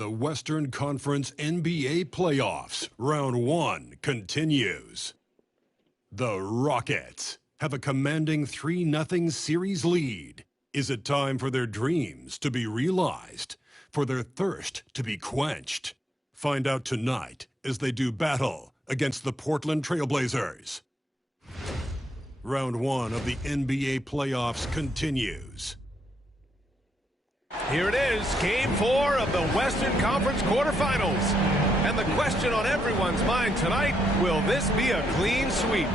The Western Conference NBA Playoffs, Round 1 continues. The Rockets have a commanding 3-0 series lead. Is it time for their dreams to be realized, for their thirst to be quenched? Find out tonight as they do battle against the Portland Trailblazers. Round 1 of the NBA Playoffs continues. Here it is, Game 4 of the Western Conference Quarterfinals. And the question on everyone's mind tonight, will this be a clean sweep?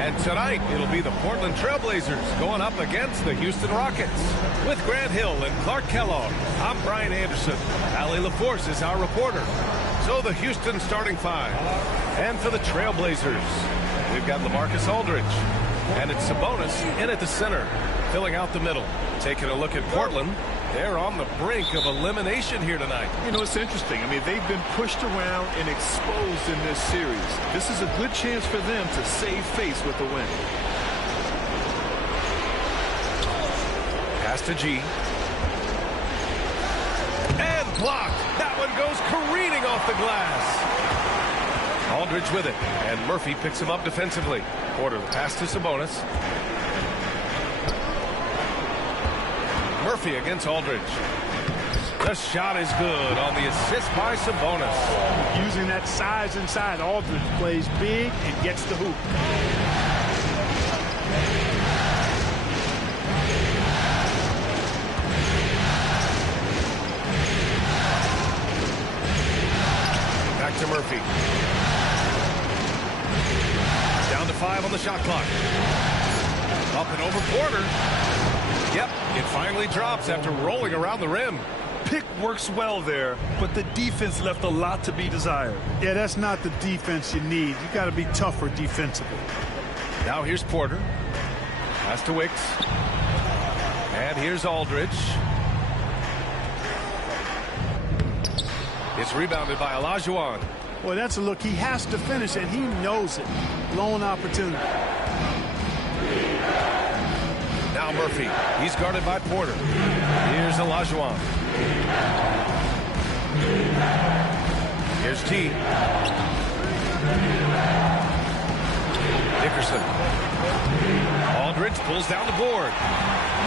And tonight, it'll be the Portland Trailblazers going up against the Houston Rockets. With Grant Hill and Clark Kellogg, I'm Brian Anderson. Allie LaForce is our reporter. So the Houston starting five. And for the Trailblazers, we've got LaMarcus Aldridge. And it's Sabonis in at the center, filling out the middle. Taking a look at Portland, they're on the brink of elimination here tonight. You know, it's interesting. I mean, they've been pushed around and exposed in this series. This is a good chance for them to save face with the win. Pass to G. And blocked. That one goes careening off the glass. Aldridge with it, and Murphy picks him up defensively. Porter, the pass to Sabonis. Murphy against Aldridge. The shot is good on the assist by Sabonis. Using that size inside, Aldridge plays big and gets the hoop. Back to Murphy. Down to 5 on the shot clock. Up and over Porter. Yep, it finally drops after rolling around the rim. Pick works well there, but the defense left a lot to be desired. Yeah, that's not the defense you need. You got to be tougher defensively. Now here's Porter. Pass to Wicks. And here's Aldridge. It's rebounded by Olajuwon. Boy, that's a look. He has to finish, and he knows it. Blown opportunity. Now Murphy. He's guarded by Porter. Here's Olajuwon. Here's T. Dickerson. Aldridge pulls down the board.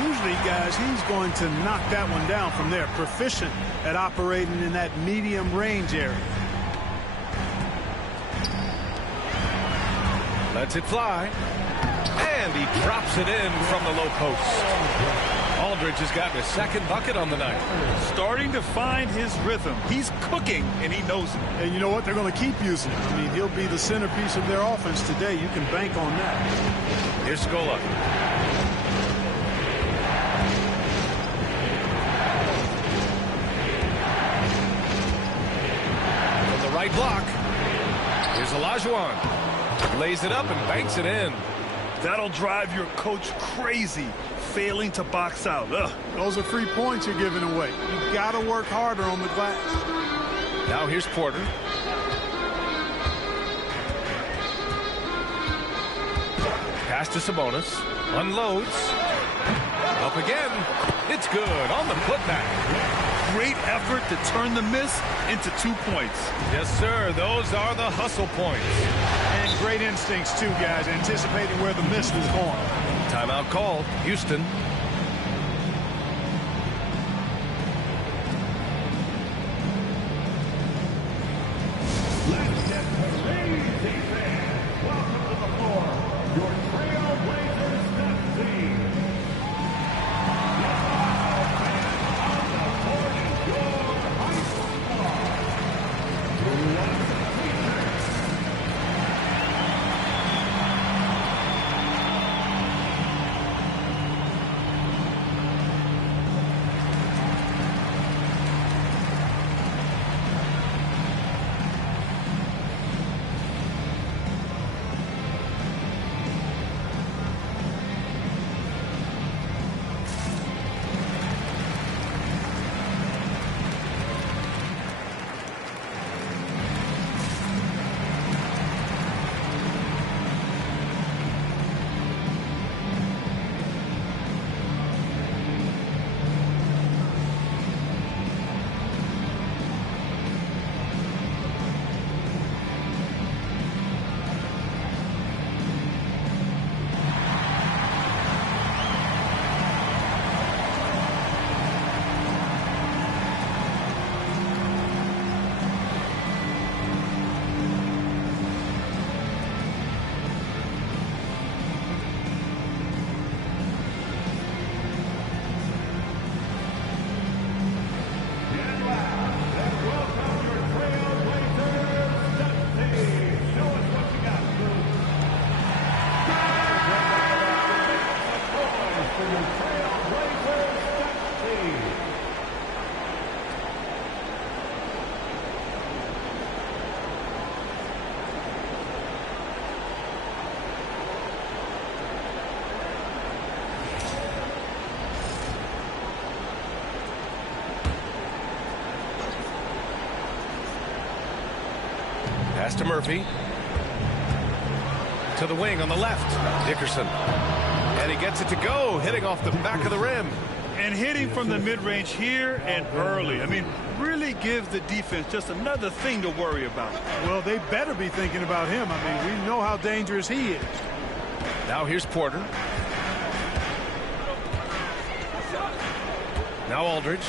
Usually, guys, he's going to knock that one down from there. Proficient at operating in that medium range area. Lets it fly. And he drops it in from the low post. Aldridge has gotten his second bucket on the night. Starting to find his rhythm. He's cooking, and he knows it. And you know what? They're going to keep using it. I mean, he'll be the centerpiece of their offense today. You can bank on that. Here's Scola. From the right block. Here's Olajuwon. Lays it up and banks it in. That'll drive your coach crazy, failing to box out. Ugh. Those are 3 points you're giving away. You got to work harder on the glass. Now here's Porter. Pass to Sabonis. Unloads. Up again. It's good on the putback. Great effort to turn the miss into 2 points. Yes, sir. Those are the hustle points. And great instincts, too, guys, anticipating where the miss was going. Timeout called. Houston. Let's get crazy, fans. Welcome to the floor. Your Trailblazers step team. Pass to Murphy. To the wing on the left. Dickerson. And he gets it to go, hitting off the back of the rim. And hitting from the mid-range here and early. I mean, really gives the defense just another thing to worry about. Well, they better be thinking about him. I mean, we know how dangerous he is. Now here's Porter. Now Aldridge.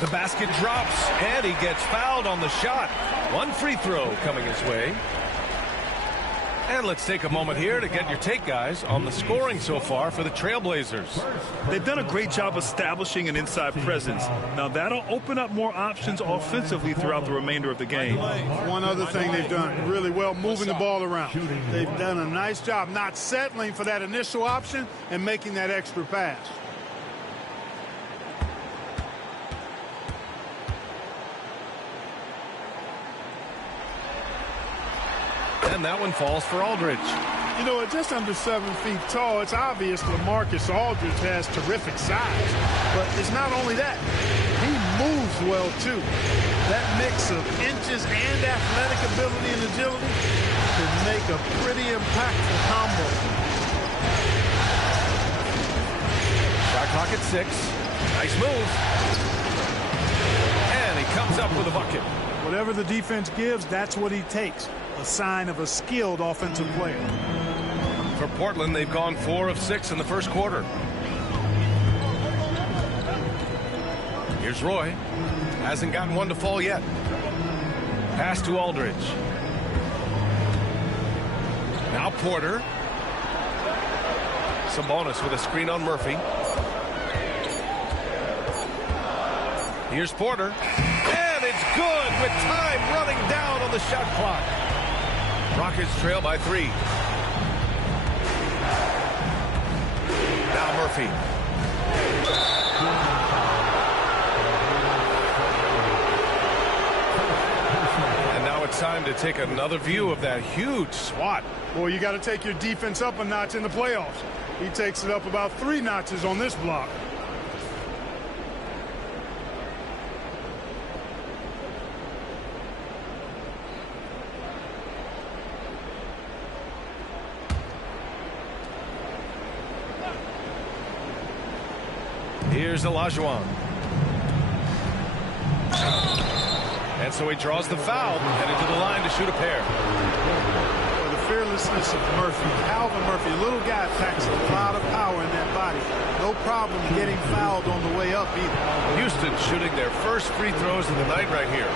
The basket drops, and he gets fouled on the shot. One free throw coming his way. And let's take a moment here to get your take, guys, on the scoring so far for the Trailblazers. They've done a great job establishing an inside presence. Now, that'll open up more options offensively throughout the remainder of the game. One other thing they've done really well, moving the ball around. They've done a nice job not settling for that initial option and making that extra pass. And that one falls for Aldridge. You know, at just under 7 feet tall, it's obvious LaMarcus Aldridge has terrific size. But it's not only that. He moves well, too. That mix of inches and athletic ability and agility can make a pretty impactful combo. Shot clock at 6. Nice move. And he comes up with a bucket. Whatever the defense gives, that's what he takes. A sign of a skilled offensive player. For Portland, they've gone 4 of 6 in the first quarter. Here's Roy. Hasn't gotten one to fall yet. Pass to Aldridge. Now Porter. Sabonis with a screen on Murphy. Here's Porter. And it's good with time running down on the shot clock. Rockets trail by 3. Now Murphy. And now it's time to take another view of that huge swat. Boy, you got to take your defense up a notch in the playoffs. He takes it up about 3 notches on this block. Here's Olajuwon. And so he draws the foul, headed to the line to shoot a pair. The fearlessness of Murphy. Calvin Murphy, a little guy, packs a lot of power in that body. No problem getting fouled on the way up either. Houston shooting their first free throws of the night right here.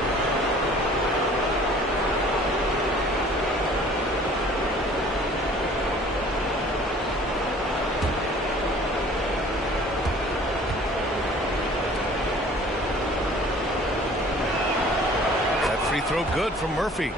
Throw good from Murphy.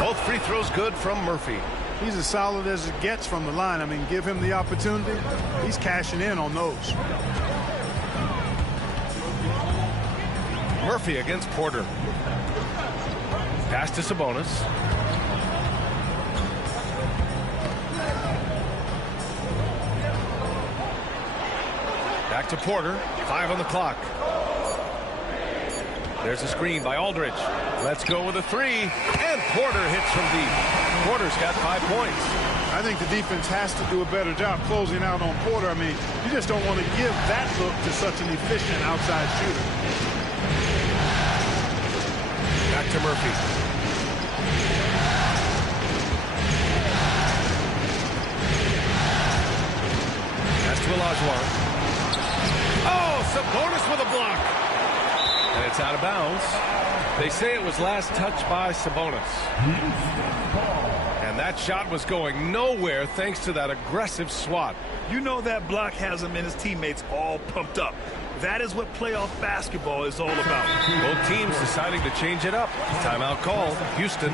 Both free throws good from Murphy. He's as solid as it gets from the line. I mean, give him the opportunity. He's cashing in on those. Murphy against Porter. Pass to Sabonis. Back to Porter. 5 on the clock. There's a screen by Aldridge. Let's go with a 3. And Porter hits from deep. Porter's got 5 points. I think the defense has to do a better job closing out on Porter. I mean, you just don't want to give that look to such an efficient outside shooter. Back to Murphy. Pass to Olajuwon. Oh, Sabonis with a block. And it's out of bounds. They say it was last touched by Sabonis. And that shot was going nowhere thanks to that aggressive swat. You know that block has him and his teammates all pumped up. That is what playoff basketball is all about. Both teams deciding to change it up. Timeout call. Houston.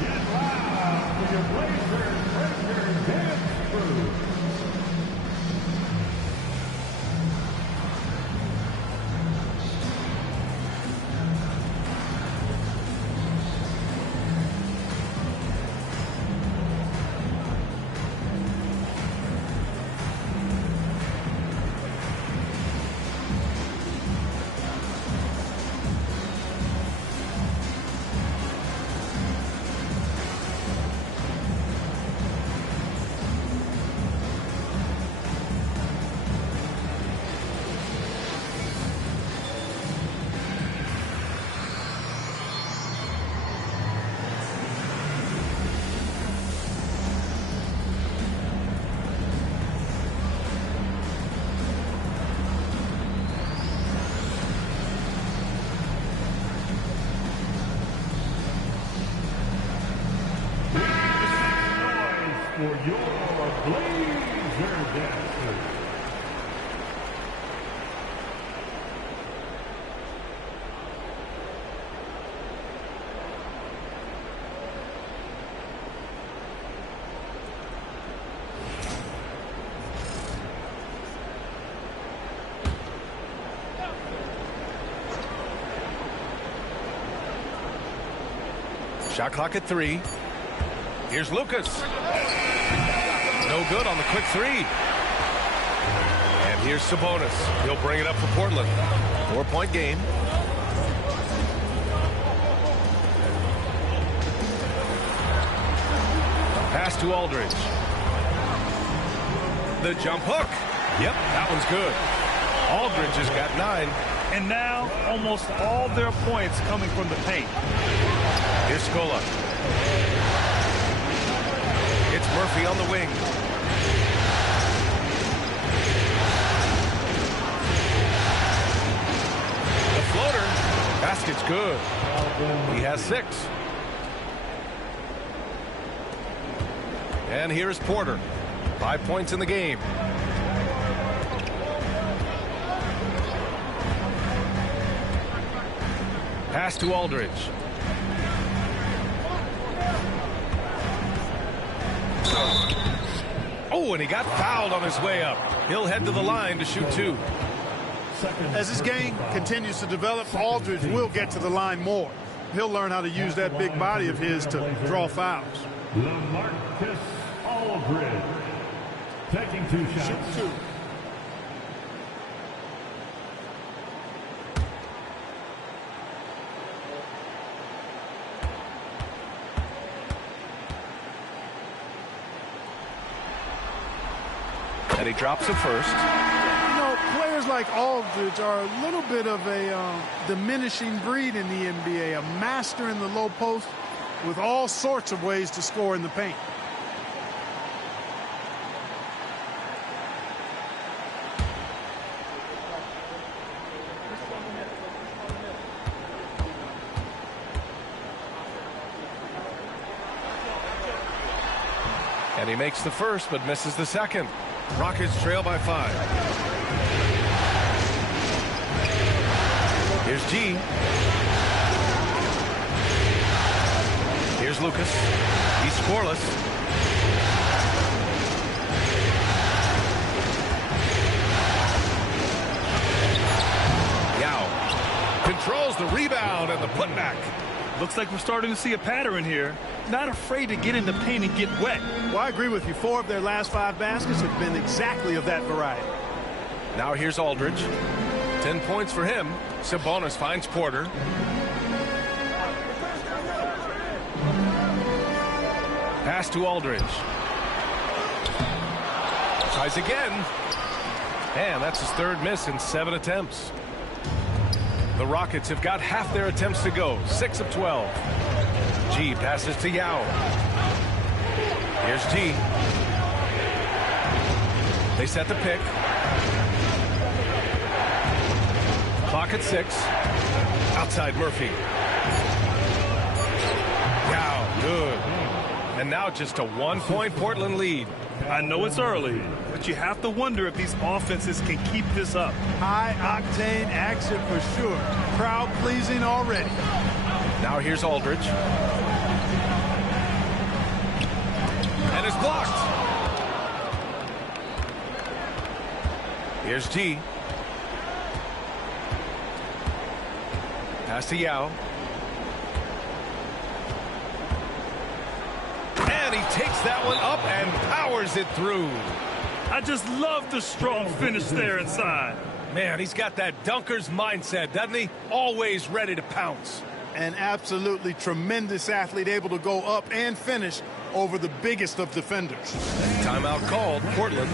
get loud for your Blazers Breaker Dance Crew. For your Blazer Dancers. Shot clock at 3. Here's Lucas. No good on the quick 3. And here's Sabonis. He'll bring it up for Portland. 4-point game. Pass to Aldridge. The jump hook. Yep, that one's good. Aldridge has got 9. And now almost all their points coming from the paint. Here's Scola. It's Murphy on the wing. The floater. Basket's good. He has 6. And here's Porter. 5 points in the game. Pass to Aldridge. Oh, and he got fouled on his way up. He'll head to the line to shoot 2. As this game continues to develop, Aldridge will get to the line more. He'll learn how to use that big body of his to draw fouls. LaMarcus Aldridge taking 2 shots. Shoot 2. And he drops it first. You know, players like Aldridge are a little bit of a diminishing breed in the NBA, a master in the low post with all sorts of ways to score in the paint. And he makes the first, but misses the second. Rockets trail by 5. Here's G. Here's Lucas. He's scoreless. Yao controls the rebound and the putback. Looks like we're starting to see a pattern here. Not afraid to get in the paint and get wet. Well, I agree with you. 4 of their last 5 baskets have been exactly of that variety. Now here's Aldridge. 10 points for him. Sabonis finds Porter. Pass to Aldridge. Tries again. And that's his 3rd miss in 7 attempts. The Rockets have got half their attempts to go. 6 of 12. G passes to Yao. Here's G. They set the pick. Clock at 6. Outside Murphy. Yao, good. And now just a 1-point Portland lead. I know it's early, but you have to wonder if these offenses can keep this up. High-octane action for sure. Crowd-pleasing already. Now here's Aldridge. And it's blocked. Here's G. Pass to Yao. And he takes that one up and powers it through. I just love the strong finish there inside. Man, he's got that dunker's mindset, doesn't he? Always ready to pounce. An absolutely tremendous athlete, able to go up and finish over the biggest of defenders. Timeout called, Portland.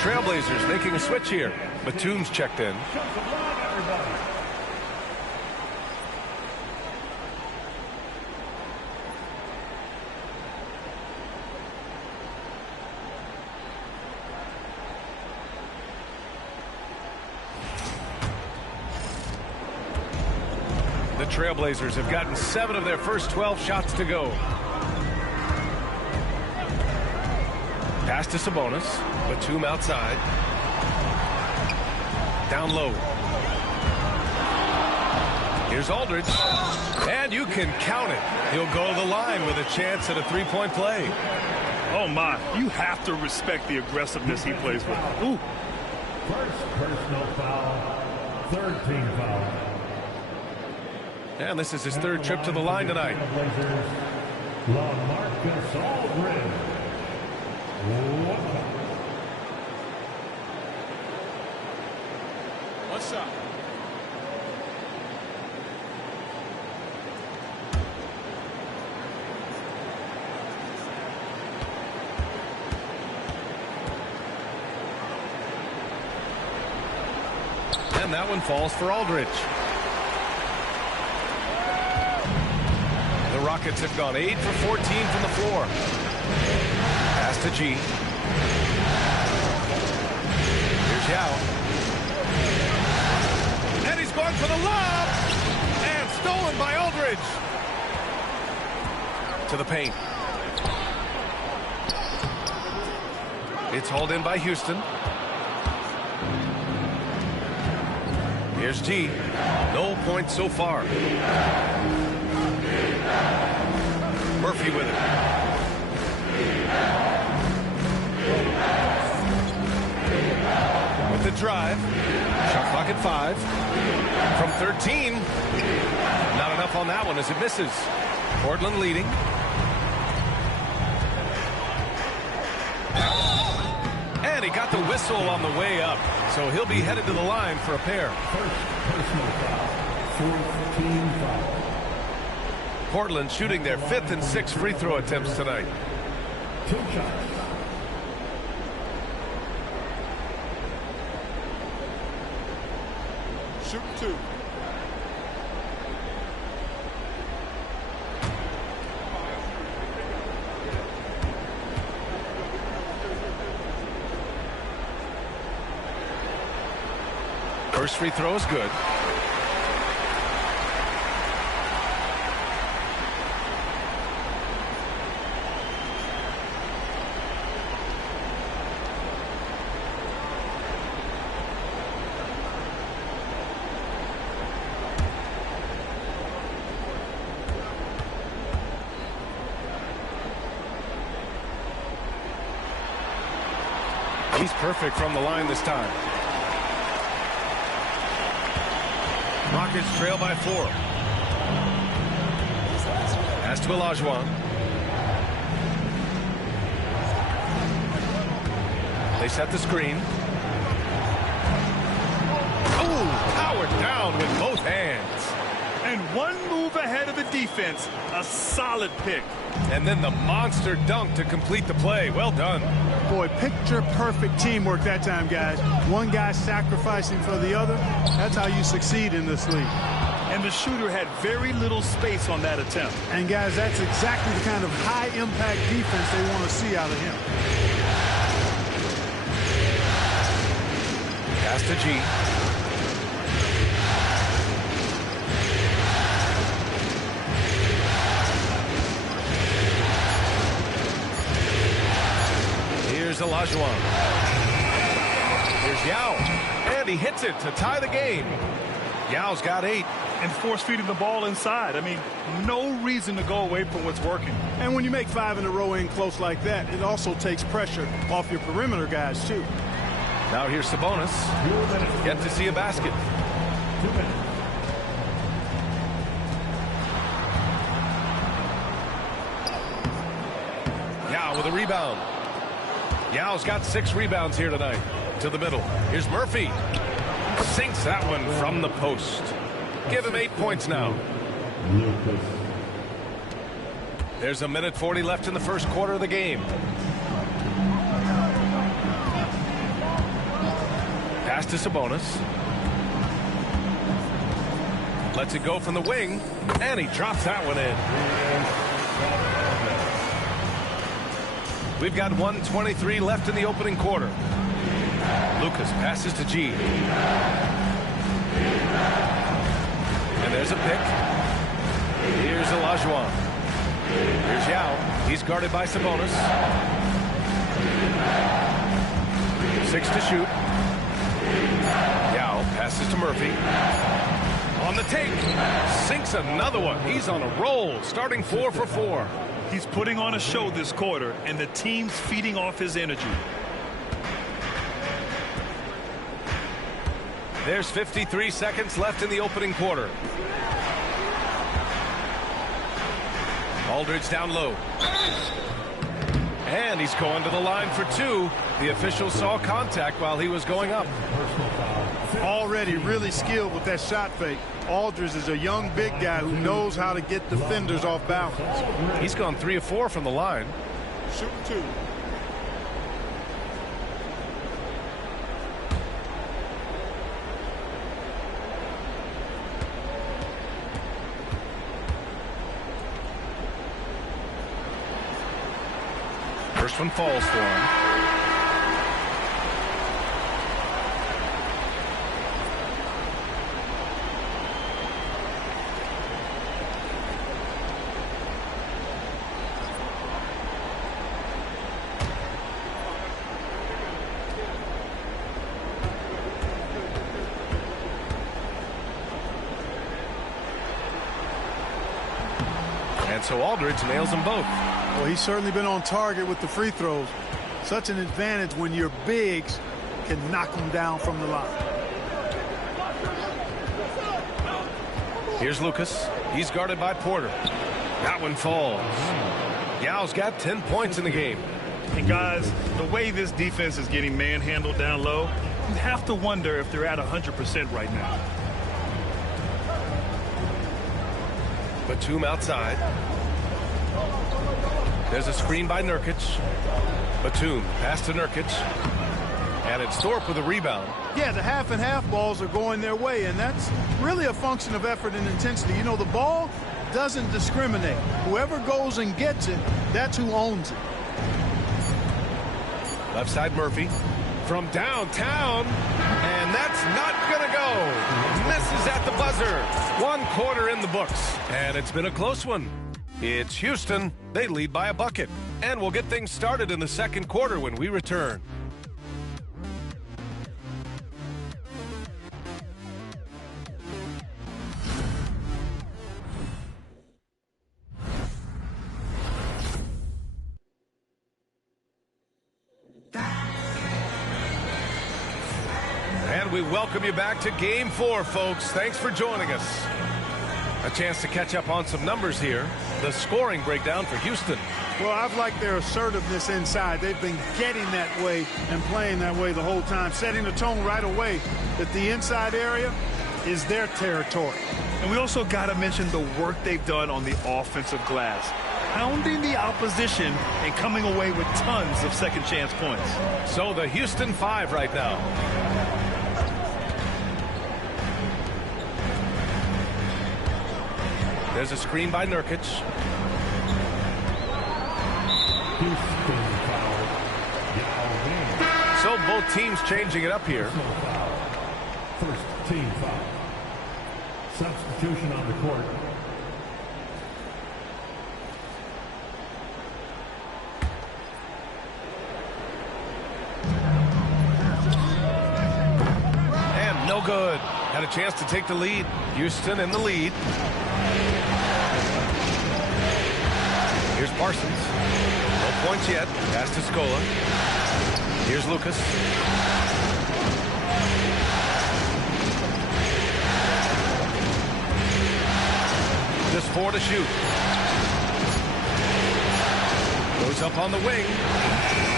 Trailblazers making a switch here. Batum's checked in. The Trailblazers have gotten 7 of their first 12 shots to go. Pass to Sabonis. Batum outside. Down low. Here's Aldridge. And you can count it. He'll go to the line with a chance at a three-point play. Oh, my. You have to respect the aggressiveness he plays with. Ooh. First personal foul. Third team foul. And this is his third trip to the line tonight. LaMarcus Aldridge. What's up? And that one falls for Aldridge. The Rockets have gone 8 for 14 from the floor. Pass to G. Here's Yao. And he's going for the lob. And stolen by Aldridge. To the paint. It's hauled in by Houston. Here's G. No points so far. Murphy with it. With the drive. Shot clock at 5. From 13. Not enough on that one as it misses. Portland leading. And he got the whistle on the way up. So he'll be headed to the line for a pair. First personal foul. Fourth team foul. Portland shooting their 5th and 6th free throw attempts tonight. 2 shots. Shoot 2. First free throw is good. He's perfect from the line this time. Rockets trail by 4. Pass to Olajuwon. They set the screen. Oh, powered down with both hands. And one move ahead of the defense. A solid pick. And then the monster dunk to complete the play. Well done. Boy, picture-perfect teamwork that time, guys. One guy sacrificing for the other. That's how you succeed in this league. And the shooter had very little space on that attempt. And, guys, that's exactly the kind of high-impact defense they want to see out of him. Pass to G. Here's Olajuwon. Here's Yao. And he hits it to tie the game. Yao's got 8. And force-feeding the ball inside. I mean, no reason to go away from what's working. And when you make 5 in a row in close like that, it also takes pressure off your perimeter guys, too. Now here's Sabonis. Yet to see a basket. 2 minutes. Yao with a rebound. Yao's got 6 rebounds here tonight. To the middle. Here's Murphy. Sinks that one from the post. Give him 8 points now. There's a minute 40 left in the first quarter of the game. Pass to Sabonis. Lets it go from the wing. And he drops that one in. We've got 1:23 left in the opening quarter. Lucas passes to G. And there's a pick. Here's Olajuwon. Here's Yao. He's guarded by Sabonis. 6 to shoot. Yao passes to Murphy. On the take. Sinks another one. He's on a roll, starting 4 for 4. He's putting on a show this quarter, and the team's feeding off his energy. There's 53 seconds left in the opening quarter. Aldridge down low. And he's going to the line for 2. The official saw contact while he was going up. Already really skilled with that shot fake. Aldridge is a young big guy who knows how to get defenders off balance. He's gone 3 of 4 from the line. Shoot 2. First one falls for him. And so Aldridge nails them both. Well, he's certainly been on target with the free throws. Such an advantage when your bigs can knock them down from the line. Here's Lucas. He's guarded by Porter. That one falls. Yao's got 10 points in the game. And guys, the way this defense is getting manhandled down low, you have to wonder if they're at 100% right now. Batum outside. There's a screen by Nurkic. Batum pass to Nurkic. And it's Thorpe with a rebound. Yeah, the half and half balls are going their way, and that's really a function of effort and intensity. You know, the ball doesn't discriminate. Whoever goes and gets it, that's who owns it. Left side Murphy from downtown, and that's not gonna go. Misses at the buzzer. 1 quarter in the books, and it's been a close one. It's Houston. They lead by a bucket, and we'll get things started in the second quarter when we return. And we welcome you back to Game 4, folks. Thanks for joining us. A chance to catch up on some numbers here. The scoring breakdown for Houston. Well, I've liked their assertiveness inside. They've been getting that way and playing that way the whole time, setting the tone right away that the inside area is their territory. And we also got to mention the work they've done on the offensive glass, pounding the opposition and coming away with tons of second chance points. So the Houston 5 right now. There's a screen by Nurkic. So both teams changing it up here. First team foul. Substitution on the court. And no good. Had a chance to take the lead. Houston in the lead. Here's Parsons. No points yet. Pass to Scola. Here's Lucas. Just 4 to shoot. Goes up on the wing.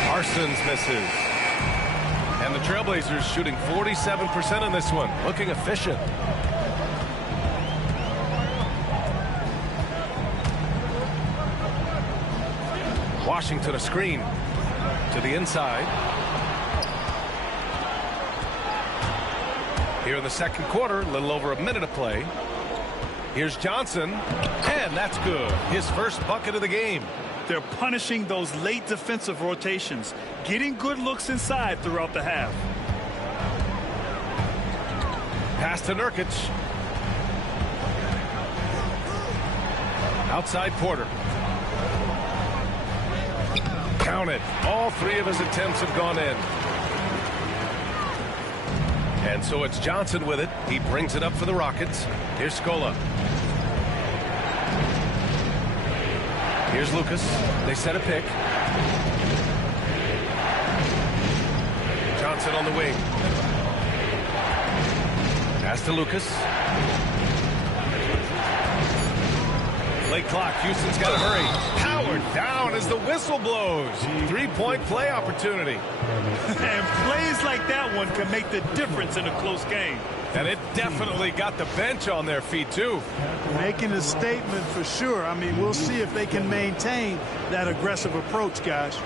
Parsons misses. And the Trailblazers shooting 47% on this one. Looking efficient. Washington a screen to the inside. Here in the second quarter, a little over a minute of play. Here's Johnson, and that's good. His first bucket of the game. They're punishing those late defensive rotations, getting good looks inside throughout the half. Pass to Nurkic. Outside Porter. Count it. All 3 of his attempts have gone in. And so it's Johnson with it. He brings it up for the Rockets. Here's Scola. Here's Lucas. They set a pick. Johnson on the wing. Pass to Lucas. Late clock. Houston's got to hurry. Powered down as the whistle blows. 3-point play opportunity. And plays like that one can make the difference in a close game. And it definitely got the bench on their feet, too. Making a statement for sure. I mean, we'll see if they can maintain that aggressive approach, guys.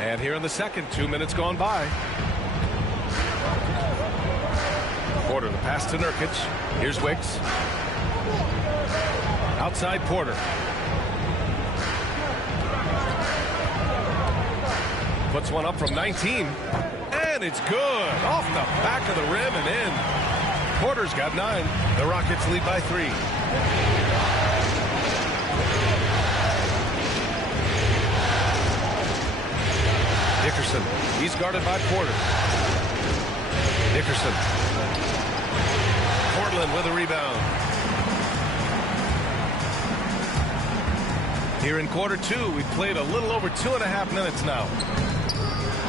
And here in the second, 2 minutes gone by. Porter, the pass to Nurkic. Here's Wicks. Outside Porter. Puts one up from 19. And it's good. Off the back of the rim and in. Porter's got 9. The Rockets lead by 3. Dickerson. He's guarded by Porter. Dickerson. Portland with a rebound. Here in quarter 2, we've played a little over 2.5 minutes now.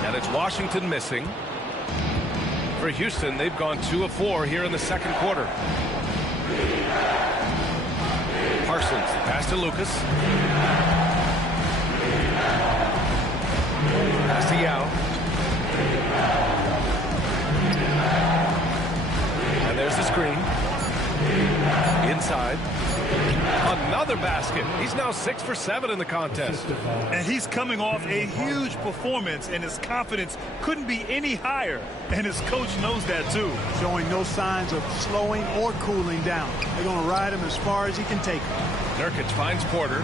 And it's Washington missing. For Houston, they've gone 2 of 4 here in the second quarter. Parsons, pass to Lucas. Pass to Yao. And there's the screen. Inside. Another basket. He's now 6 for 7 in the contest. And he's coming off a huge performance, and his confidence couldn't be any higher. And his coach knows that, too. Showing no signs of slowing or cooling down. They're going to ride him as far as he can take him. Nurkic finds Porter.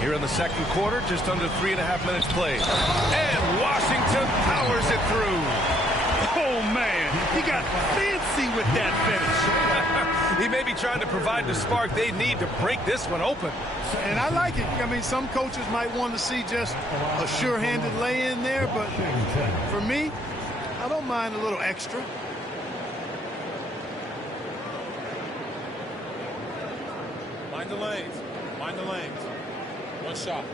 Here in the second quarter, just under 3.5 minutes played. And Washington powers it through. Oh, man, he got fancy with that finish. He may be trying to provide the spark they need to break this one open. And I like it. I mean, some coaches might want to see just a sure-handed lay-in there, but for me, I don't mind a little extra. Mind the lanes. Mind the lanes. One shot.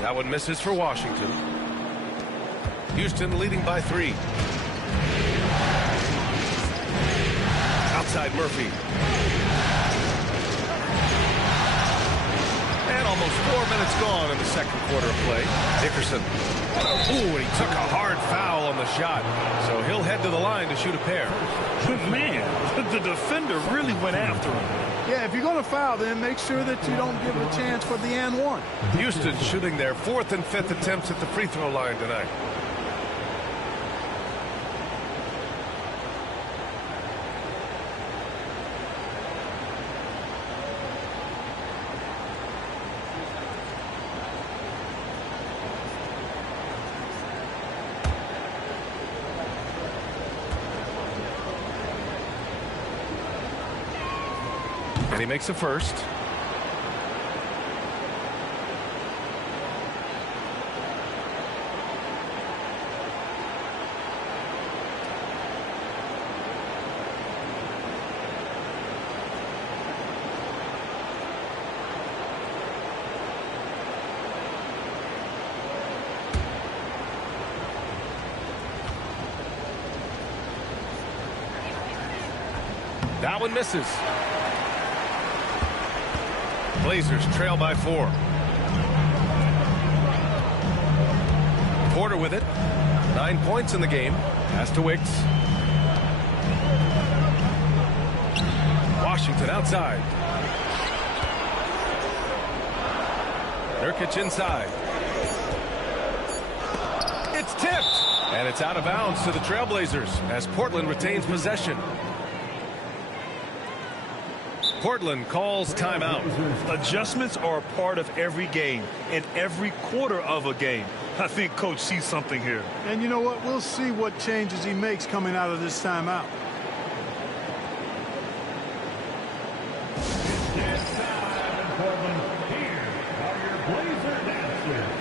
That one misses for Washington. Houston leading by 3. Outside Murphy. And almost 4 minutes gone in the second quarter of play. Dickerson. Ooh, and he took a hard foul on the shot. So he'll head to the line to shoot a pair. Man, the defender really went after him. Yeah, if you're going to foul, then make sure that you don't give a chance for the and one. Houston shooting their 4th and 5th attempts at the free throw line tonight. And he makes the first. That one misses. Blazers trail by 4. Porter with it. 9 points in the game. Pass to Wicks. Washington outside. Nurkic inside. It's tipped. And it's out of bounds to the Trailblazers as Portland retains possession. Portland calls timeout. Adjustments are a part of every game and every quarter of a game. I think Coach sees something here. And you know what? We'll see what changes he makes coming out of this timeout. It's time in Portland. Here are your Blazer dancers.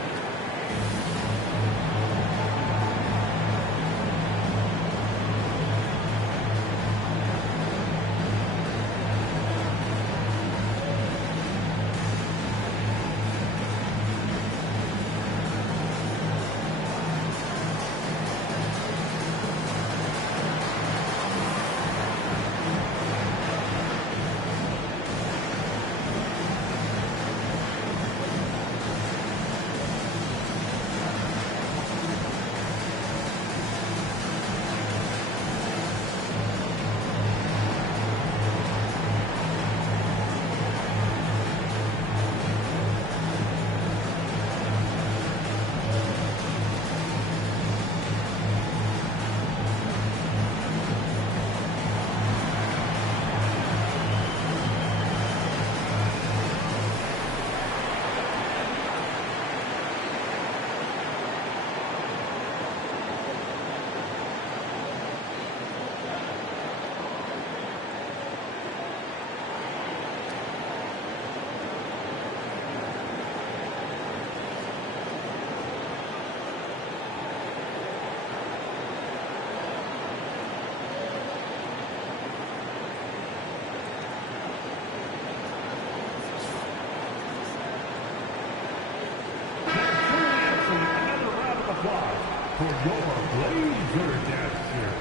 For your Blazer dancer.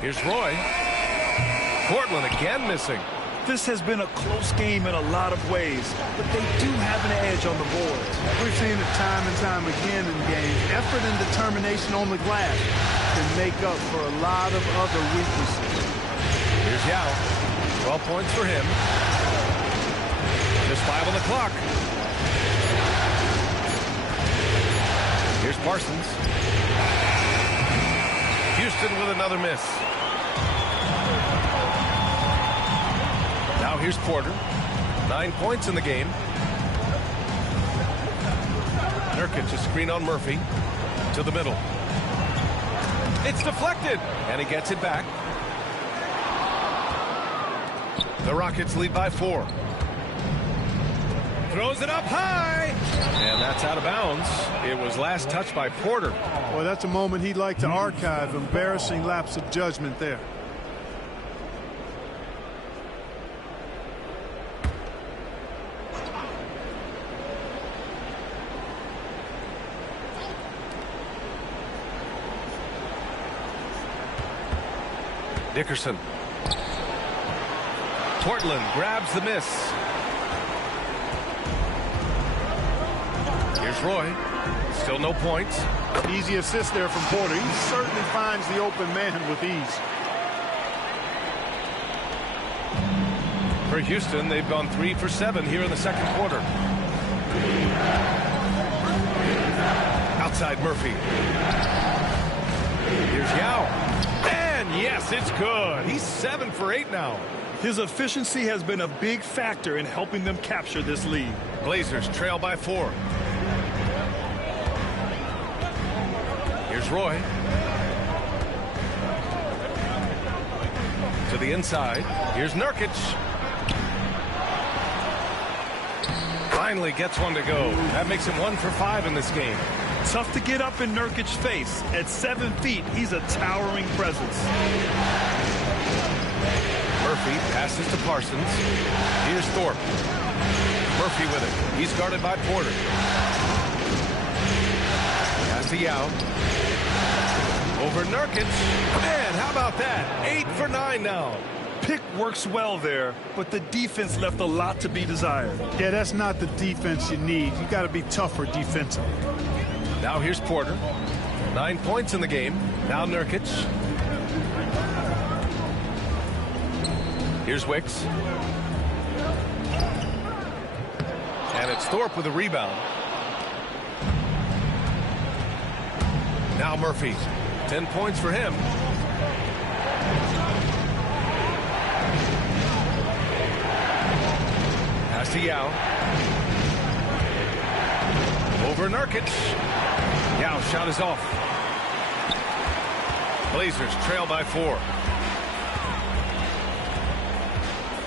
Here's Roy. Portland again missing. This has been a close game in a lot of ways, but they do have an edge on the boards. We've seen it time and time again in games. Effort and determination on the glass. can make up for a lot of other weaknesses. Here's Yao. 12 points for him. Just 5 on the clock. Here's Parsons. Houston with another miss. Now here's Porter. 9 points in the game. Nurkic, a screen on Murphy. To the middle. It's deflected. And he gets it back. The Rockets lead by 4. Throws it up high. And that's out of bounds. It was last touched by Porter. Well, that's a moment he'd like to archive. Embarrassing lapse of judgment there. Dickerson. Portland grabs the miss. Here's Roy. Still no points. Easy assist there from Porter. He certainly finds the open man with ease. For Houston, they've gone 3 for 7 here in the second quarter. Outside Murphy. Here's Yao. And yes, it's good. He's 7 for 8 now. His efficiency has been a big factor in helping them capture this lead. Blazers trail by 4. Here's Roy. To the inside. Here's Nurkic. Finally gets one to go. That makes him 1 for 5 in this game. Tough to get up in Nurkic's face. At 7 feet, he's a towering presence. Murphy passes to Parsons. Here's Thorpe. Murphy with it. He's guarded by Porter. Pass to Yao. Over Nurkic. Man, how about that? 8 for 9 now. Pick works well there, but the defense left a lot to be desired. Yeah, that's not the defense you need. You got to be tougher defensively. Now here's Porter. 9 points in the game. Now Nurkic. Here's Wicks. And it's Thorpe with a rebound. Now Murphy. 10 points for him. Pass to Yao. Over Nurkic. Yao shot is off. Blazers trail by 4.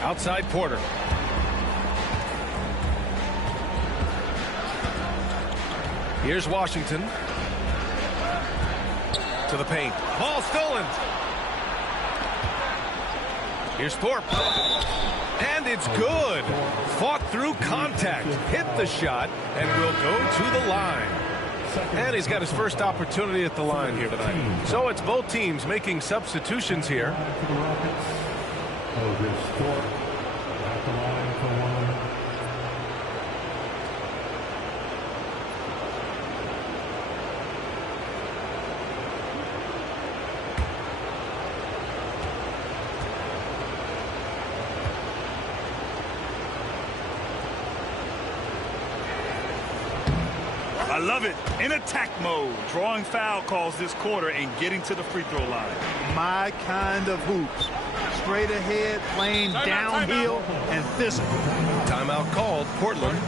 Outside Porter. Here's Washington. To the paint. Ball stolen. Here's Thorpe. And it's good. Fought through contact. Hit the shot and will go to the line. And he's got his first opportunity at the line here tonight. So it's both teams making substitutions here. I love it. In attack mode, drawing foul calls this quarter and getting to the free throw line. My kind of hoops. Straight ahead, playing downhill and physical. Timeout called. Portland.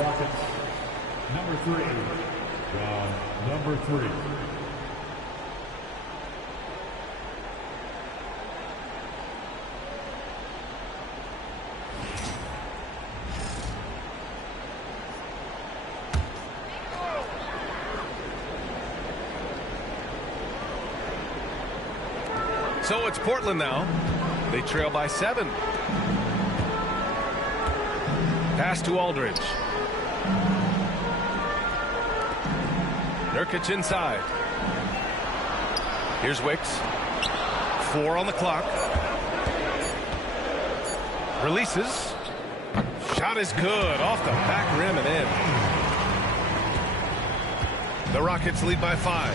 Rockets, number 3, number 3. So it's Portland now. They trail by 7. Pass to Aldridge. Nurkic inside. Here's Wicks. 4 on the clock. Releases. Shot is good. Off the back rim and in. The Rockets lead by 5.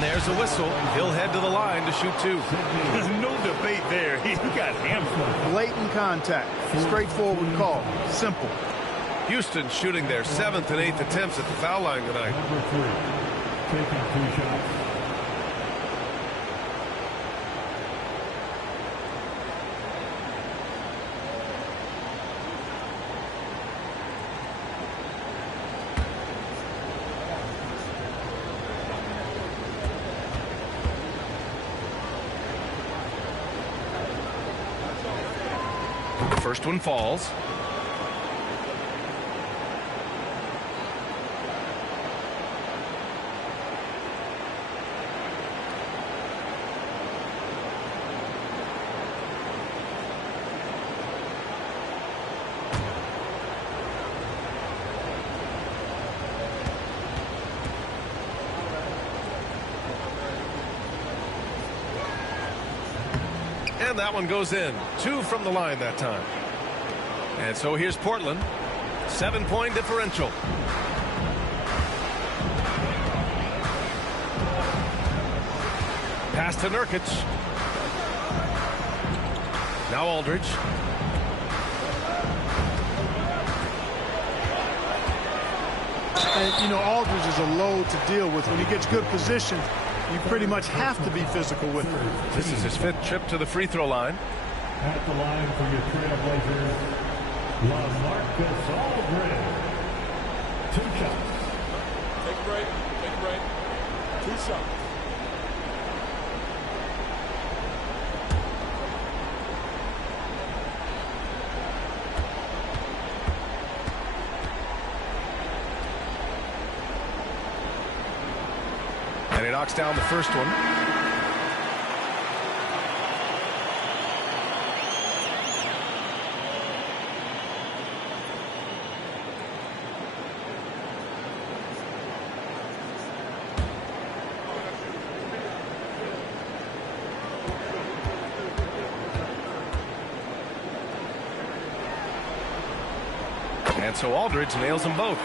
There's a whistle. He'll head to the line to shoot 2. There's no debate there. He got hammered. Blatant contact. Straightforward call. Simple. Houston shooting their 7th and 8th attempts at the foul line tonight. Number 3, taking 2 shots. First one falls. And that one goes in. 2 from the line that time. And so here's Portland. 7-point differential. Pass to Nurkic. Now Aldridge. And, you know, Aldridge is a load to deal with. When he gets good position, you pretty much have to be physical with him. This is his 5th trip to the free throw line. At the line for your Trailblazers, LaMarcus Aldridge. 2 shots. Take a break. Take a break. 2 shots. And he knocks down the first one. And so Aldridge nails them both.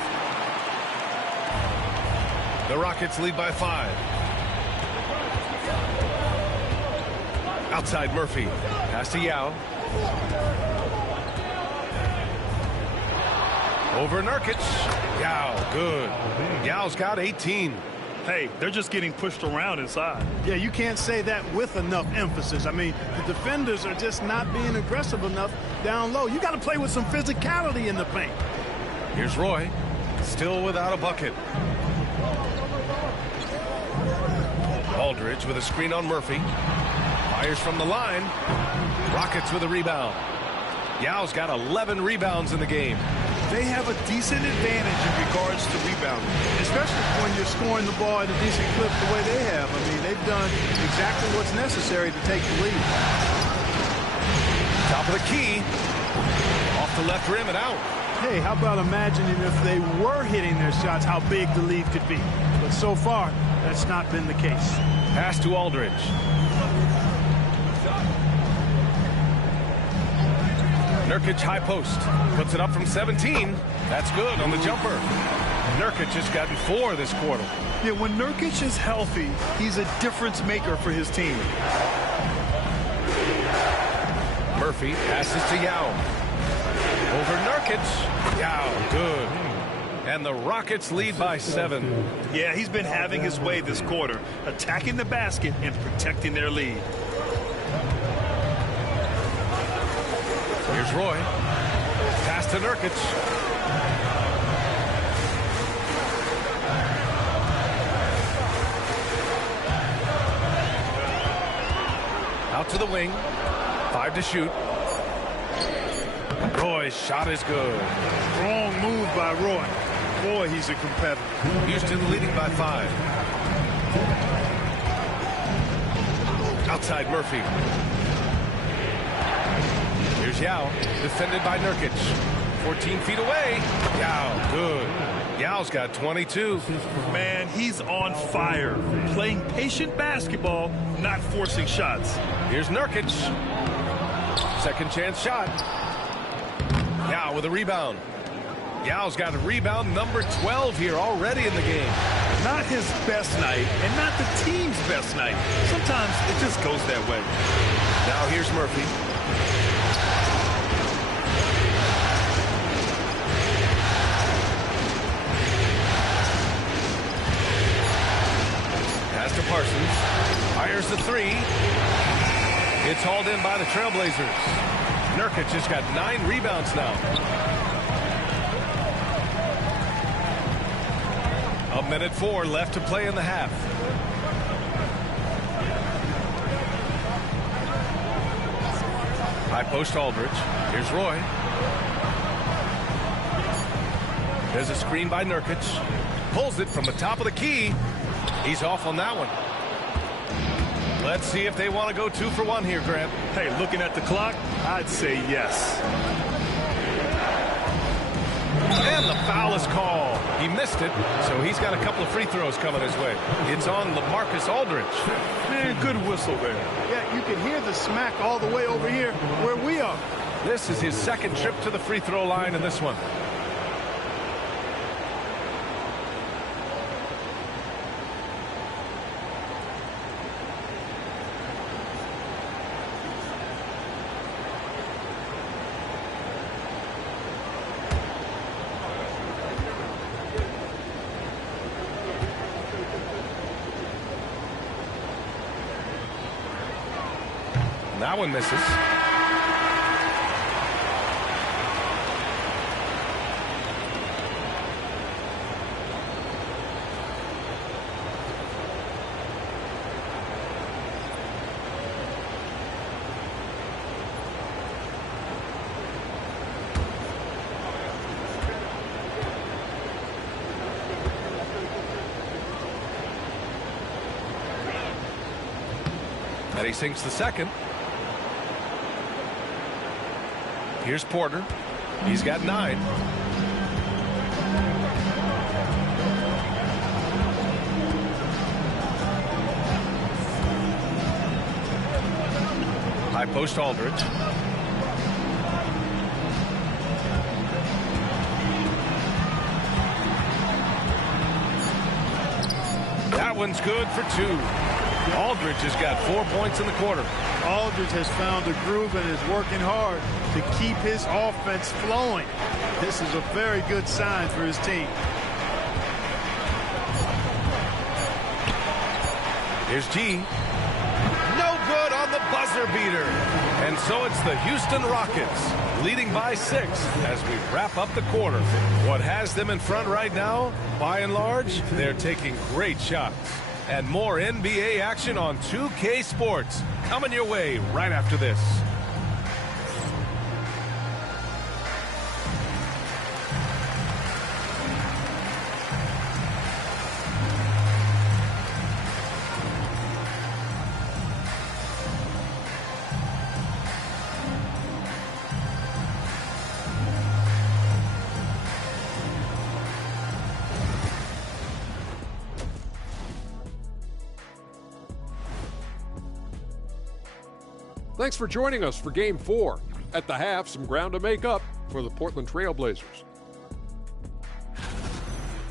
The Rockets lead by 5. Outside Murphy. Pass to Yao. Over Nurkic. Yao, good. Yao's got 18. Hey, they're just getting pushed around inside. Yeah, you can't say that with enough emphasis. I mean, the defenders are just not being aggressive enough down low. You got to play with some physicality in the paint. Here's Roy. Still without a bucket. Aldridge with a screen on Murphy. Fires from the line. Rockets with a rebound. Yao's got 11 rebounds in the game. They have a decent advantage in regards to rebounding. Especially when you're scoring the ball at a decent clip the way they have. I mean, they've done exactly what's necessary to take the lead. Top of the key. Off the left rim and out. Hey, how about imagining if they were hitting their shots, how big the lead could be. But so far, that's not been the case. Pass to Aldridge. Nurkic high post. Puts it up from 17. That's good on the jumper. Nurkic has gotten 4 this quarter. Yeah, when Nurkic is healthy, he's a difference maker for his team. Murphy passes to Yao. Over Nurkic. Yao, good. And the Rockets lead by 7. Yeah, he's been having his way this quarter, attacking the basket and protecting their lead. Here's Roy. Pass to Nurkic. Out to the wing. 5 to shoot. Roy's shot is good. Strong move by Roy. Boy, he's a competitor. Houston leading by 5. Outside Murphy. Here's Yao, defended by Nurkic. 14 feet away. Yao, good. Yao's got 22. Man, he's on fire. Playing patient basketball, not forcing shots. Here's Nurkic. Second chance shot. Yao with a rebound. Yao's got a rebound number 12 here already in the game. Not his best night and not the team's best night. Sometimes it just goes that way. Now here's Murphy. Pass to Parsons. Fires the 3. It's hauled in by the Trailblazers. Nurkic has got 9 rebounds now. A minute 4 left to play in the half. High post Aldridge. Here's Roy. There's a screen by Nurkic. Pulls it from the top of the key. He's off on that one. Let's see if they want to go 2 for 1 here, Grant. Hey, looking at the clock, I'd say yes. And the foul is called. He missed it, so he's got a couple of free throws coming his way. It's on LaMarcus Aldridge. Man, good whistle there. Yeah, you can hear the smack all the way over here where we are. This is his second trip to the free throw line in this one. That one misses. And he sinks the second. Here's Porter. He's got 9. High post Aldridge. That one's good for 2. Aldridge has got 4 points in the quarter. Aldridge has found a groove and is working hard to keep his offense flowing. This is a very good sign for his team. Here's G. No good on the buzzer beater. And so it's the Houston Rockets leading by 6 as we wrap up the quarter. What has them in front right now, by and large, they're taking great shots. And more NBA action on 2K Sports coming your way right after this. Thanks for joining us for Game 4. At the half, some ground to make up for the Portland Trail Blazers.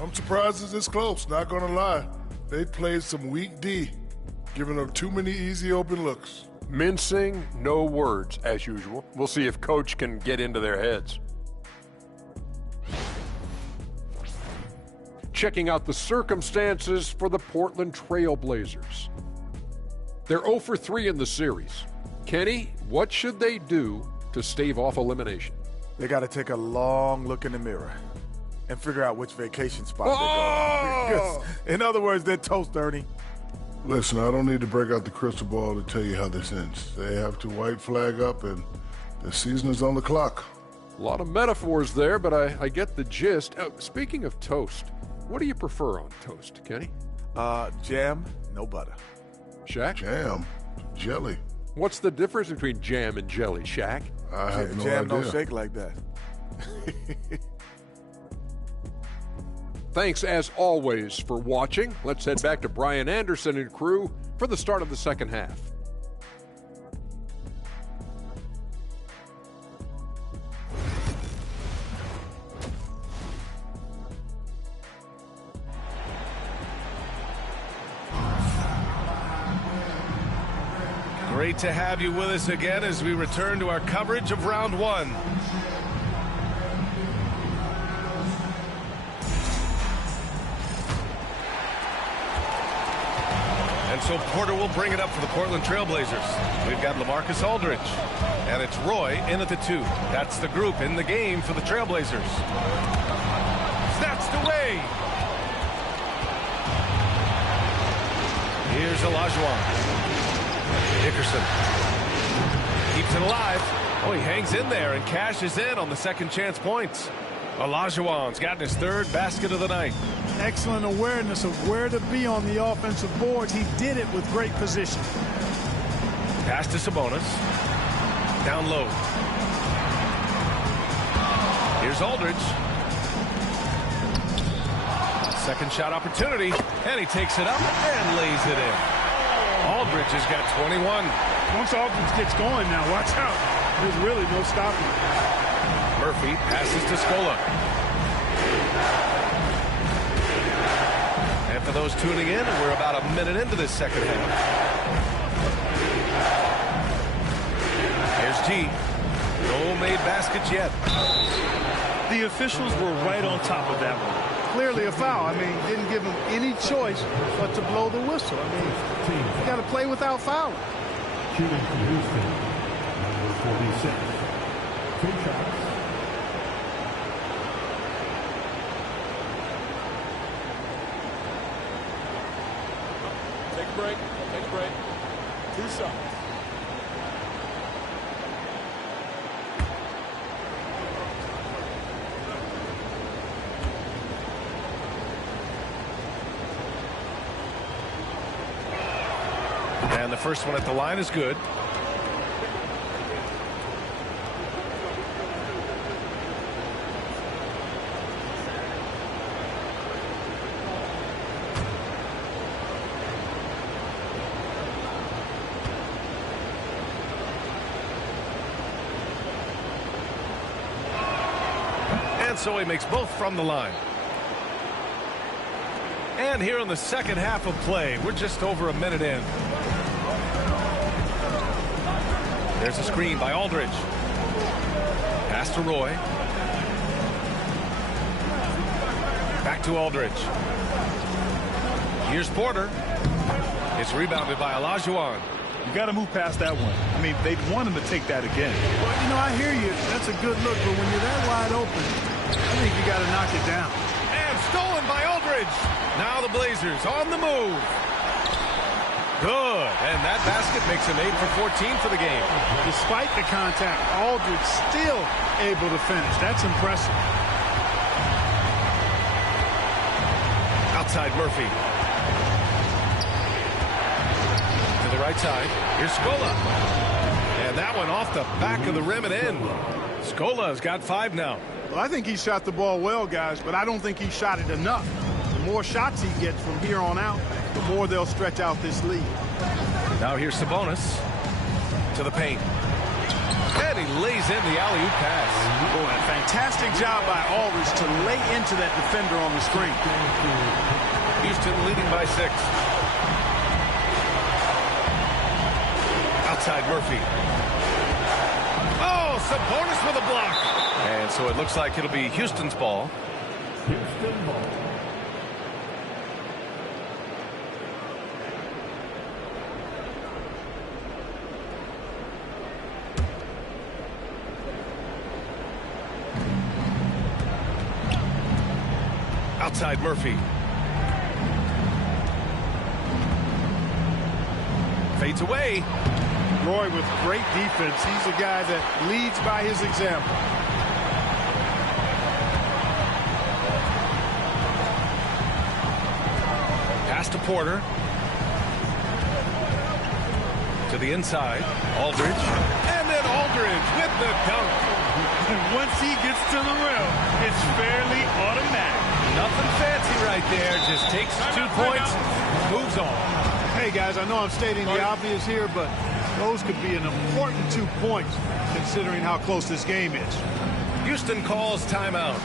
I'm surprised it's this close, not gonna lie. They played some weak D, giving up too many easy open looks. Mincing, no words, as usual. We'll see if Coach can get into their heads. checking out the circumstances for the Portland Trail Blazers. They're 0 for 3 in the series. Kenny, what should they do to stave off elimination? They got to take a long look in the mirror and figure out which vacation spot they're going. In other words, they're toast, Ernie. Listen, I don't need to break out the crystal ball to tell you how this ends. They have to white flag up, and the season is on the clock. A lot of metaphors there, but I get the gist. Speaking of toast, what do you prefer on toast, Kenny? Jam, no butter. Shaq? Jam, jelly. What's the difference between jam and jelly, Shaq? I have no Jam idea. don't shake like that. Thanks, as always, for watching. Let's head back to Brian Anderson and crew for the start of the second half. Great to have you with us again as we return to our coverage of round one. And so Porter will bring it up for the Portland Trail Blazers. We've got LaMarcus Aldridge. And it's Roy in at the 2. That's the group in the game for the Trail Blazers. Snatched away. Here's Olajuwon. Dickerson keeps it alive. Oh, he hangs in there and cashes in on the second chance points. Olajuwon's gotten his third basket of the night. Excellent awareness of where to be on the offensive boards. He did it with great position. Pass to Sabonis. Down low. Here's Aldridge. Second shot opportunity. And he takes it up and lays it in. Aldridge has got 21. Once Aldridge gets going now, watch out. There's really no stopping. Murphy passes to Scola. And for those tuning in, we're about a minute into this second half. Here's G. No made baskets yet. The officials were right on top of that one. Clearly a foul. I mean, didn't give him any choice but to blow the whistle. I mean, you got to play without fouling. Shooting from Houston, number 46. 2 shots. Take a break. Take a break. 2 shots. And the first one at the line is good. And so he makes both from the line. And here in the second half of play, we're just over a minute in. There's a screen by Aldridge. Pass to Roy. Back to Aldridge. Here's Porter. It's rebounded by Olajuwon. You got to move past that one. I mean, they'd want him to take that again. Well, you know, I hear you. That's a good look, but when you're that wide open, I think you got to knock it down. And stolen by Aldridge. Now the Blazers on the move. Good. And that basket makes him 8 for 14 for the game. Despite the contact, Aldridge still able to finish. That's impressive. Outside Murphy. To the right side. Here's Scola. And that one off the back of the rim and in. Scola's got 5 now. Well, I think he shot the ball well, guys, but I don't think he shot it enough. The more shots he gets from here on out, the more they'll stretch out this lead. Now here's Sabonis to the paint. And he lays in the alley-oop pass. Boy, a fantastic job by Aldridge to lay into that defender on the screen. Houston leading by 6. Outside Murphy. Oh, Sabonis with a block. And so it looks like it'll be Houston's ball. Houston ball. outside Murphy. Fades away. Roy with great defense. He's a guy that leads by his example. Pass to Porter. To the inside. Aldridge. And then Aldridge with the dunk. Once he gets to the rim, it's fairly automatic. Nothing fancy right there. Just takes 2 points, moves on. Hey, guys, I know I'm stating the obvious here, but those could be an important 2 points considering how close this game is. Houston calls timeout.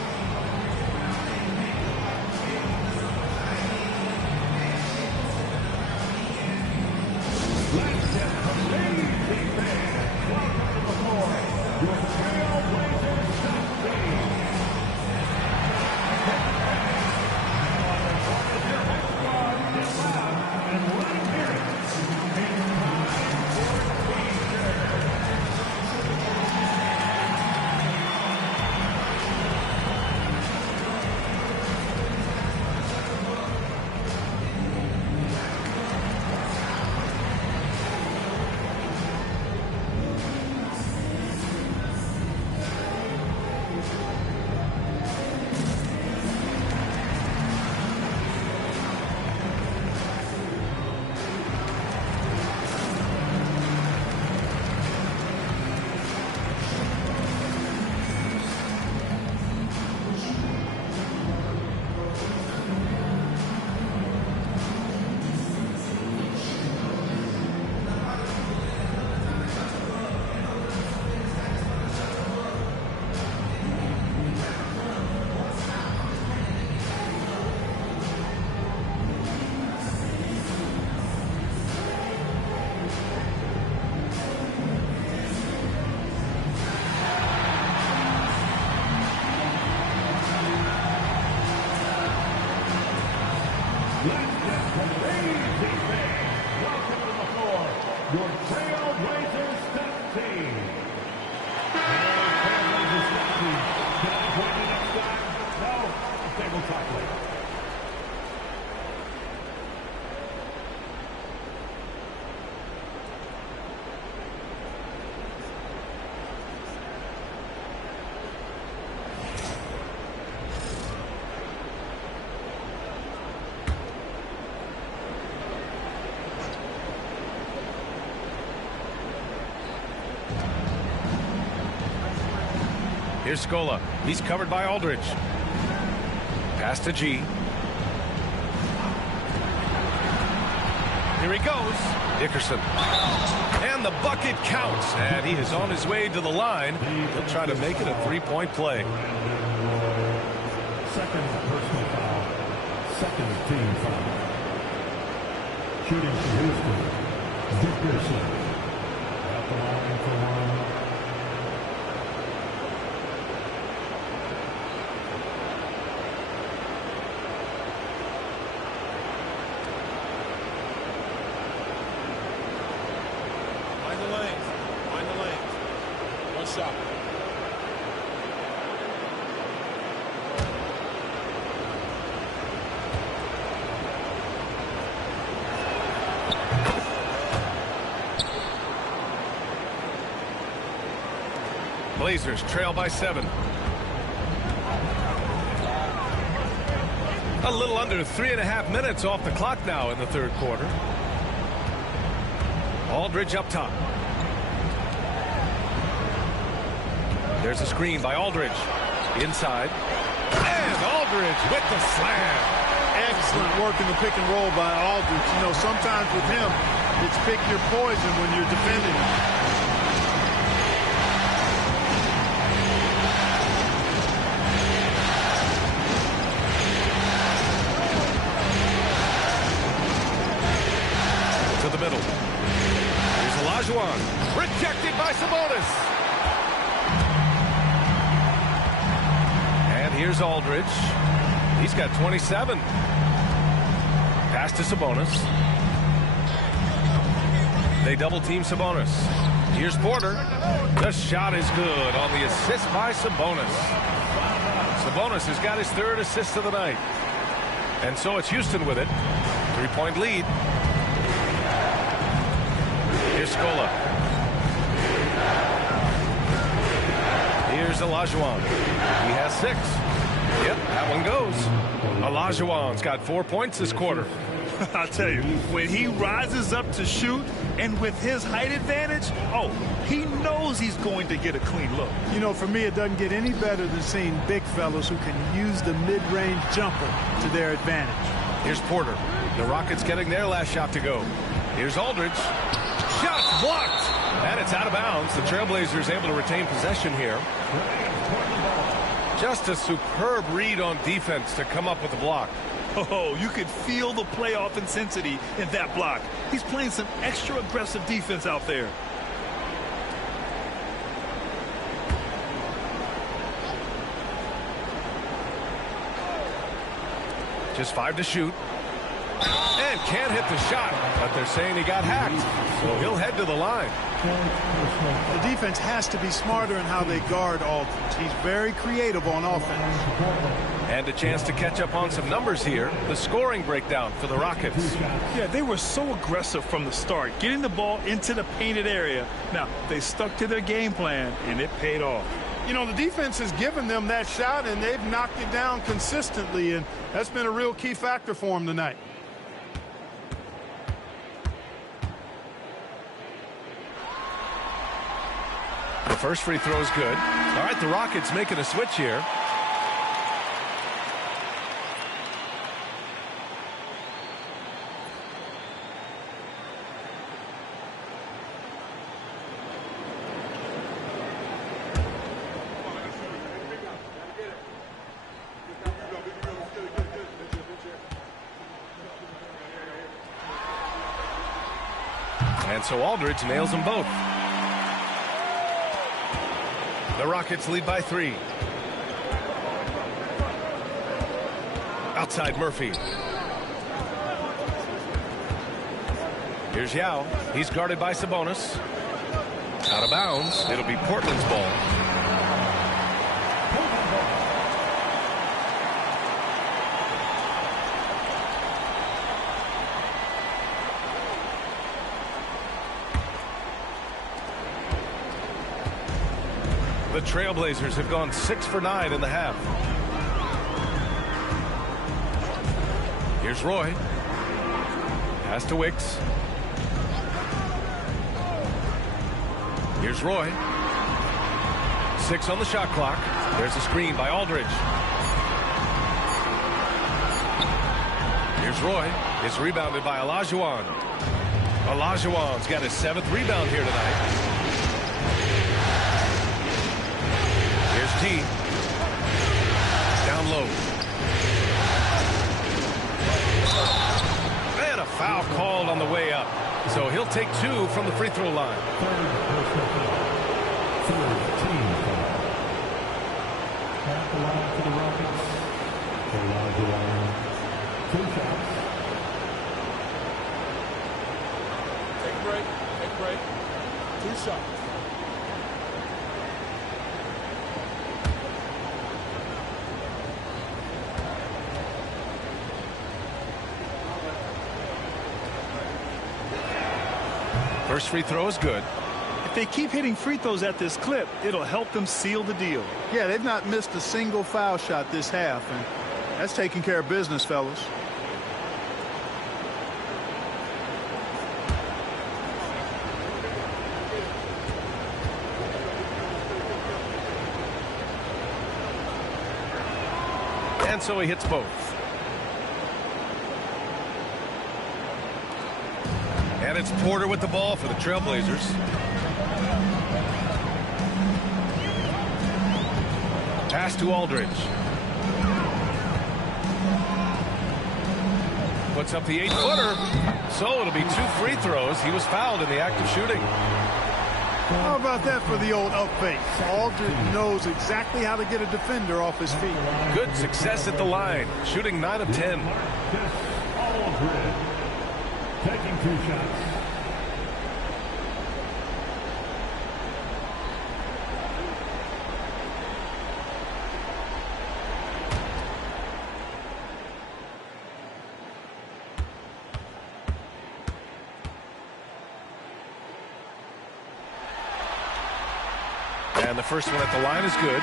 Your Trailblazers step team. Trailblazers step team. Can I join you next time? No? Okay, we'll talk later. Here's Scola. He's covered by Aldridge. Pass to G. Here he goes. Dickerson. And the bucket counts. And he is on his way to the line. He'll try to make it a three-point play. Second personal foul. Second team foul. Shooting for Houston. Dickerson. At the line for one. Shot. Blazers trail by 7. A little under 3.5 minutes off the clock now in the third quarter. Aldridge up top. There's a screen by Aldridge. Inside. And Aldridge with the slam. Excellent work in the pick and roll by Aldridge. You know, sometimes with him, it's pick your poison when you're defending him. To the middle. Here's Olajuwon. Rejected by Sabonis. Here's Aldridge. He's got 27. Pass to Sabonis. They double team Sabonis. Here's Porter. The shot is good on the assist by Sabonis. Sabonis has got his third assist of the night. And so it's Houston with it. 3-point lead. Here's Scola. Here's Olajuwon. He has 6. Yep, that one goes. Olajuwon's got 4 points this quarter. I'll tell you, when he rises up to shoot, and with his height advantage, oh, he knows he's going to get a clean look. You know, for me, it doesn't get any better than seeing big fellas who can use the mid-range jumper to their advantage. Here's Porter. The Rockets getting their last shot to go. Here's Aldridge. Shot blocked. And it's out of bounds. The Trailblazers able to retain possession here. Just a superb read on defense to come up with the block. Oh, you could feel the playoff intensity in that block. He's playing some extra aggressive defense out there. Just 5 to shoot. And can't hit the shot, but they're saying he got hacked. So he'll head to the line. The defense has to be smarter in how they guard Aldridge. He's very creative on offense. And a chance to catch up on some numbers here. The scoring breakdown for the Rockets. Yeah, they were so aggressive from the start, getting the ball into the painted area. Now, they stuck to their game plan, and it paid off. You know, the defense has given them that shot, and they've knocked it down consistently, and that's been a real key factor for them tonight. The first free throw is good. All right, the Rockets making a switch here. And so Aldridge nails them both. The Rockets lead by 3. Outside Murphy. Here's Yao. He's guarded by Sabonis. Out of bounds. It'll be Portland's ball. The Trailblazers have gone 6 for 9 in the half. Here's Roy. Pass to Wicks. Here's Roy. 6 on the shot clock. There's a screen by Aldridge. Here's Roy. It's rebounded by Olajuwon. Olajuwon's got his 7th rebound here tonight. Here's T. Down low. And a foul called on the way up. So he'll take 2 from the free throw line. At the line for the Rockets. Olajuwon. 2 shots. Take a break. Take a break. 2 shots. First free throw is good. If they keep hitting free throws at this clip, it'll help them seal the deal. Yeah, they've not missed a single foul shot this half, and that's taking care of business, fellas. And so he hits both. And it's Porter with the ball for the Trailblazers. Pass to Aldridge. Puts up the 8-footer. So it'll be 2 free throws. He was fouled in the act of shooting. How about that for the old up fake? Aldridge knows exactly how to get a defender off his feet. Good success at the line. Shooting 9 of 10. Aldridge. Taking 2 shots. And the first one at the line is good.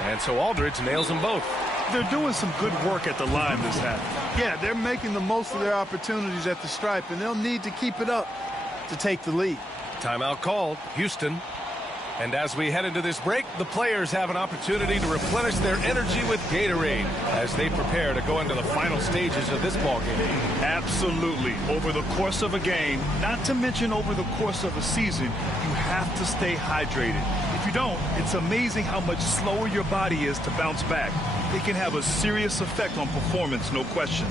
And so Aldridge nails them both. They're doing some good work at the line this half. Yeah, they're making the most of their opportunities at the stripe, and they'll need to keep it up to take the lead. Timeout called, Houston. And as we head into this break, the players have an opportunity to replenish their energy with Gatorade as they prepare to go into the final stages of this ball game. Absolutely. Over the course of a game, not to mention over the course of a season, you have to stay hydrated. If you don't, it's amazing how much slower your body is to bounce back. It can have a serious effect on performance, no question.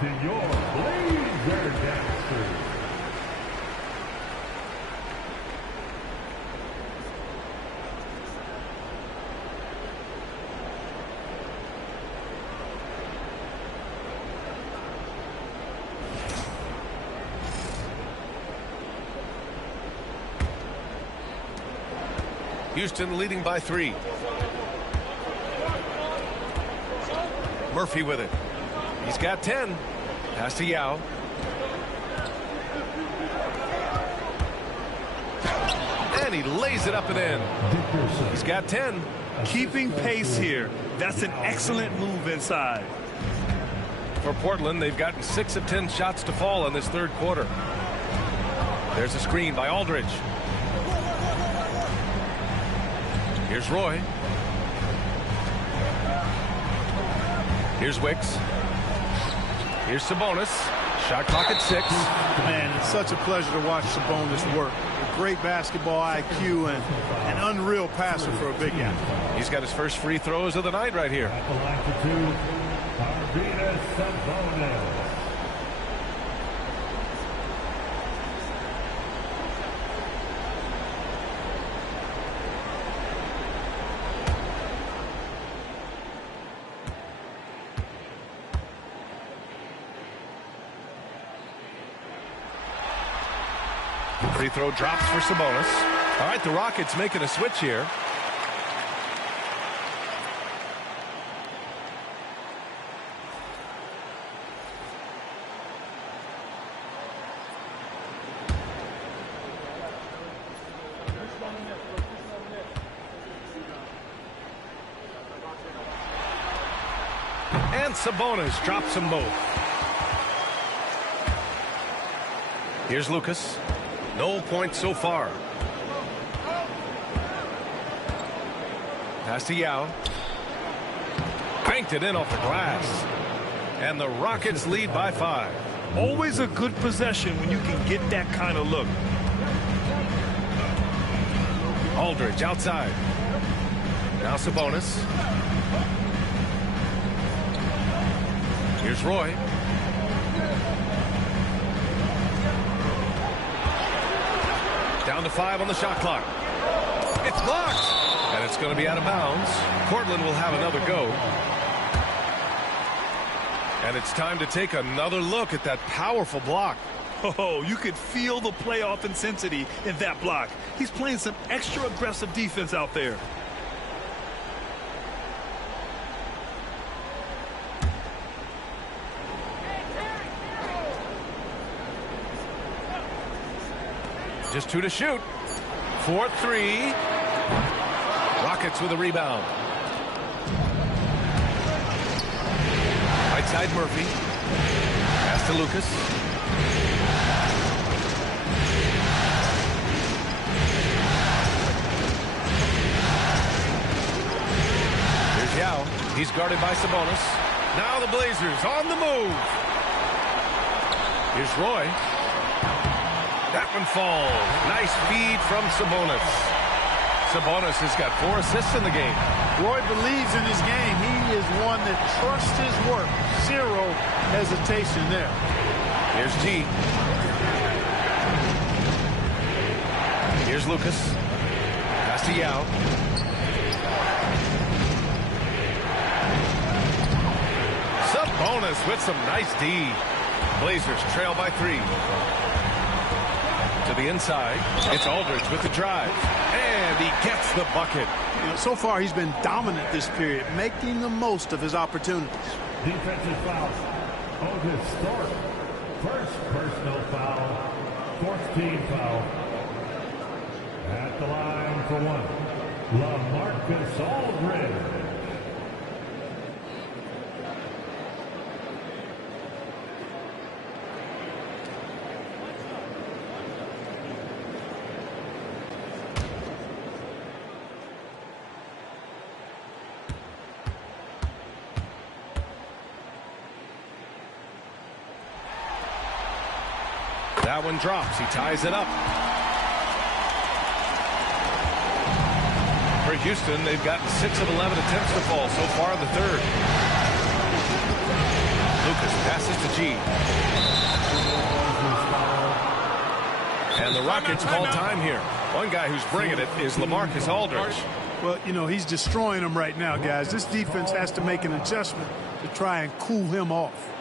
To your Blazer Gangsters. Houston leading by 3. Murphy with it. He's got 10. Pass to Yao. And he lays it up and in. He's got 10. Keeping pace here. That's an excellent move inside. For Portland, they've gotten 6 of 10 shots to fall in this third quarter. There's a screen by Aldridge. Here's Roy. Here's Wicks. Here's Sabonis. Shot clock at 6. Man, it's such a pleasure to watch Sabonis work. A great basketball IQ and an unreal passer for a big guy. He's got his first free throws of the night right here. At the line for 2, Arvidas Sabonis. Free throw drops for Sabonis. All right, the Rockets making a switch here. And Sabonis drops them both. Here's Lucas. No points so far. Pass to Yao. Banked it in off the glass. And the Rockets lead by 5. Always a good possession when you can get that kind of look. Aldridge outside. Now Sabonis. Here's Roy. Down to 5 on the shot clock. It's blocked. And it's going to be out of bounds. Portland will have another go. And it's time to take another look at that powerful block. Oh, you could feel the playoff intensity in that block. He's playing some extra aggressive defense out there. Just 2 to shoot. 4-3. Rockets with a rebound. Right side Murphy. Pass to Lucas. Here's Yao. He's guarded by Sabonis. Now the Blazers on the move. Here's Roy. That one falls. Nice feed from Sabonis. Sabonis has got 4 assists in the game. Roy believes in his game. He is one that trusts his work. Zero hesitation there. Here's G. Here's Lucas. Pass to Yao. Sabonis with some nice D. Blazers trail by 3. To the inside. It's Aldridge with the drive. And he gets the bucket. You know, so far he's been dominant this period, making the most of his opportunities. Defensive foul. August Stark. First personal foul. 4th team foul. At the line for 1. LaMarcus Aldridge. That one drops. He ties it up. For Houston, they've gotten 6 of 11 attempts to fall so far in the 3rd. Lucas passes to G. And the Rockets call time here. One guy who's bringing it is LaMarcus Aldridge. Well, you know, he's destroying them right now, guys. This defense has to make an adjustment to try and cool him off.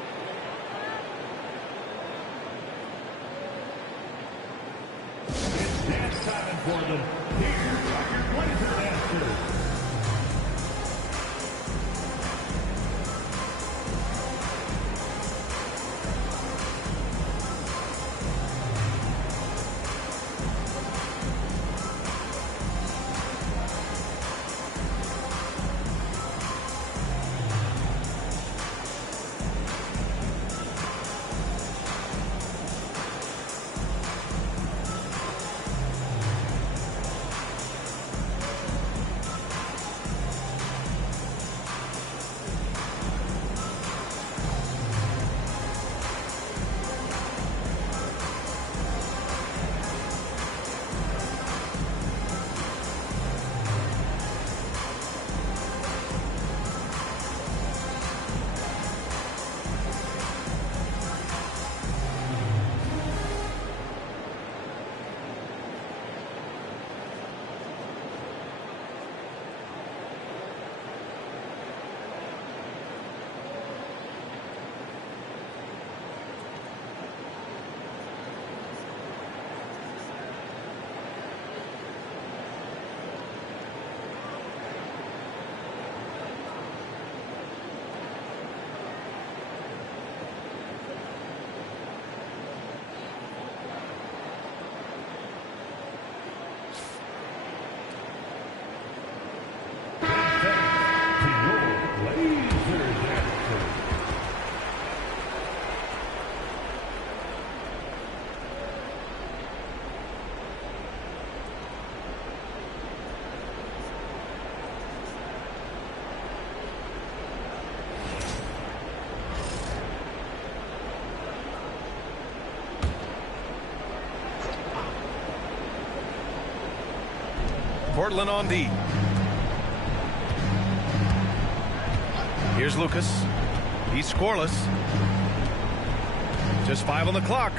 For them. Here's your Blazer answer. Portland on D. Here's Lucas. He's scoreless. Just 5 on the clock.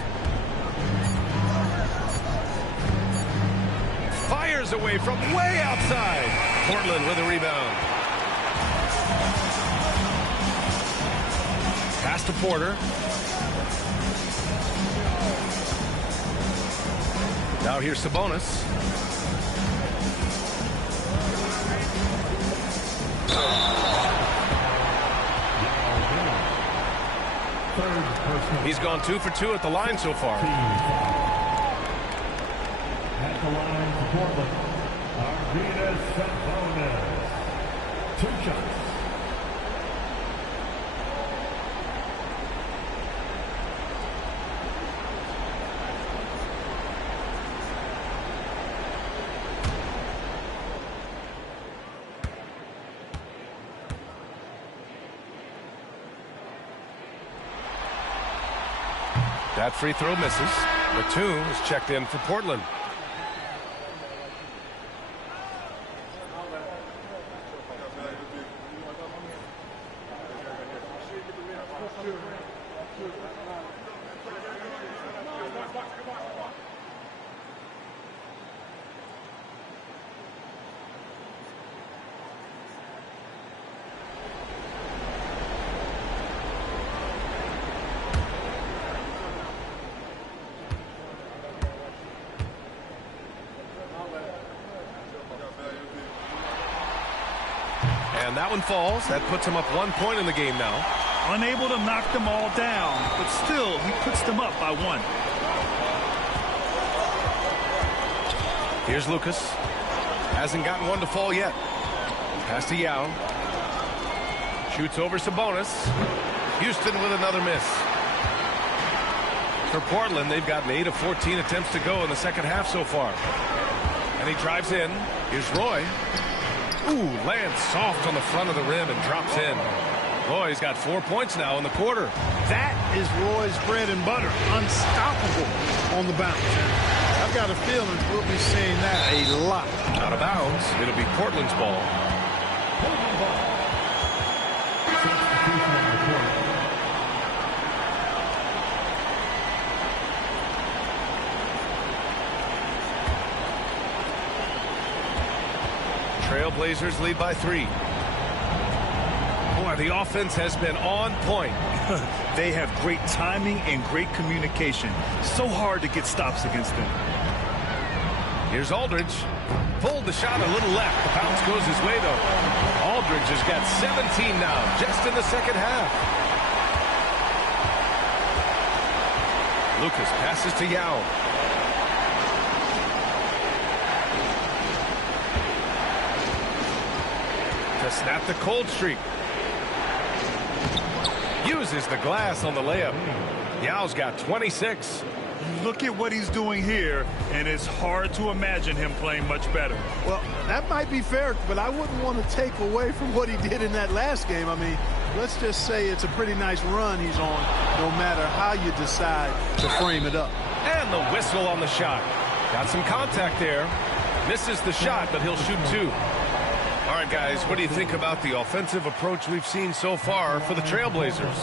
Fires away from way outside. Portland with a rebound. Pass to Porter. Now here's Sabonis. He's gone 2 for 2 at the line so far. At the line for Portland, Sabonis. 2 shots. That free throw misses. Batum is checked in for Portland. And that one falls. That puts him up 1 point in the game now. Unable to knock them all down, but still, he puts them up by 1. Here's Lucas. Hasn't gotten one to fall yet. Pass to Yao. Shoots over Sabonis. Houston with another miss. For Portland, they've gotten 8 of 14 attempts to go in the second half so far. And he drives in. Here's Roy. Ooh, lands soft on the front of the rim and drops in. Roy's got 4 points now in the quarter. That is Roy's bread and butter. Unstoppable on the bounce. I've got a feeling we'll be seeing that a lot. Out of bounds. It'll be Portland's ball. Portland ball. Substitution on the court. Trailblazers lead by 3. Boy, the offense has been on point. They have great timing and great communication. So hard to get stops against them. Here's Aldridge. Pulled the shot a little left. The bounce goes his way, though. Aldridge has got 17 now, just in the second half. Lucas passes to Yao. To snap the cold streak. Uses the glass on the layup. Yao's got 26. Look at what he's doing here, and it's hard to imagine him playing much better. Well, that might be fair, but I wouldn't want to take away from what he did in that last game. I mean, let's just say it's a pretty nice run he's on, no matter how you decide to frame it up. And the whistle on the shot. Got some contact there. Misses the shot, but he'll shoot 2. All right, guys, what do you think about the offensive approach we've seen so far for the Trailblazers?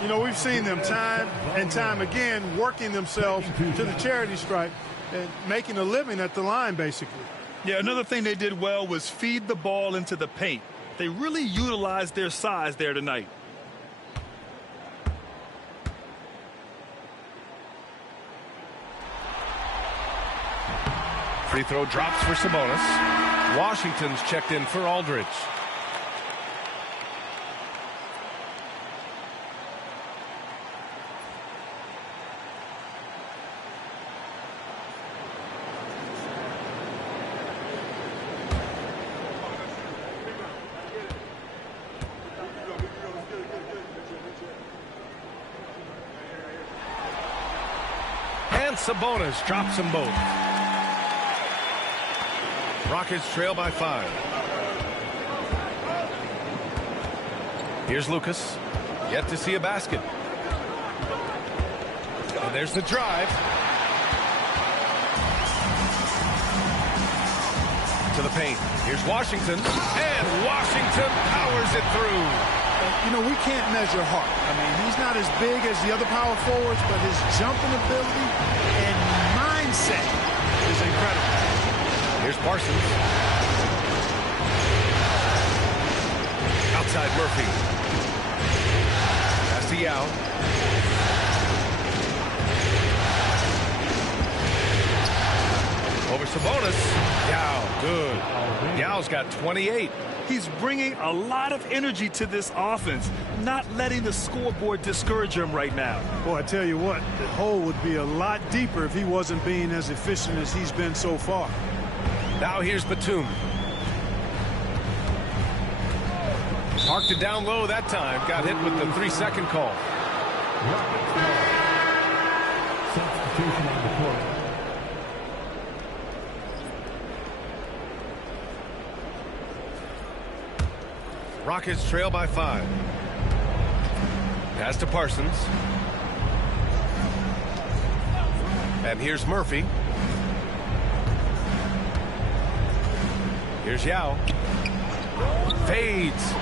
You know, we've seen them time and time again working themselves to the charity stripe and making a living at the line, basically. Yeah, another thing they did well was feed the ball into the paint. They really utilized their size there tonight. Free throw drops for Sabonis. Washington's checked in for Aldridge. And Sabonis drops them both. Rockets trail by 5. Here's Lucas. Yet to see a basket. And there's the drive. To the paint. Here's Washington. And Washington powers it through. You know, we can't measure Hart. I mean, he's not as big as the other power forwards, but his jumping ability and mindset is incredible. Here's Parsons. Outside Murphy. Pass to Yao. Over Sabonis. Yao, good. Yao's got 28. He's bringing a lot of energy to this offense, not letting the scoreboard discourage him right now. Boy, I tell you what, the hole would be a lot deeper if he wasn't being as efficient as he's been so far. Now here's Batum. Parked it down low that time. Got hit with the 3-second call. Substitution on the court. Rockets trail by 5. Pass to Parsons. And here's Murphy. Here's Yao. Fades.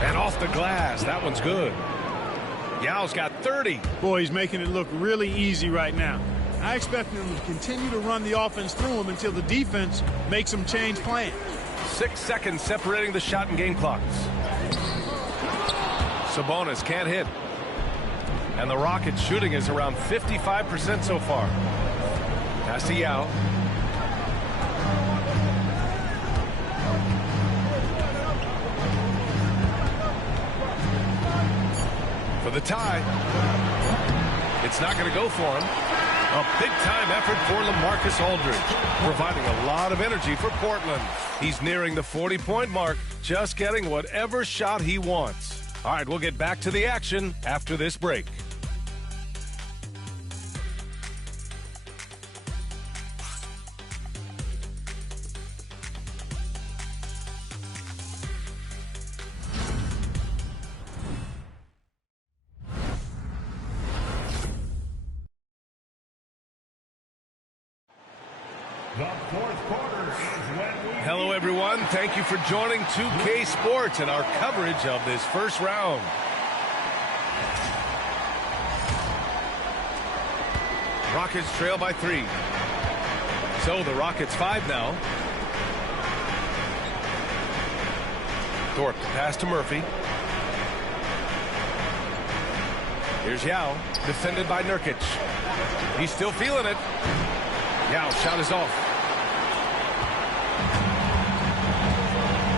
And off the glass. That one's good. Yao's got 30. Boy, he's making it look really easy right now. I expect him to continue to run the offense through him until the defense makes him change plans. 6 seconds separating the shot and game clocks. Sabonis can't hit. And the Rockets shooting is around 55% so far. Pass to Yao. For the tie. It's not going to go for him. A big-time effort for LaMarcus Aldridge, providing a lot of energy for Portland. He's nearing the 40-point mark, just getting whatever shot he wants. All right, we'll get back to the action after this break. Hello, everyone. Thank you for joining 2K Sports and our coverage of this first round. Rockets trail by 3. So the Rockets 5 now. Thorpe pass to Murphy. Here's Yao, defended by Nurkic. He's still feeling it. Yao shot is off.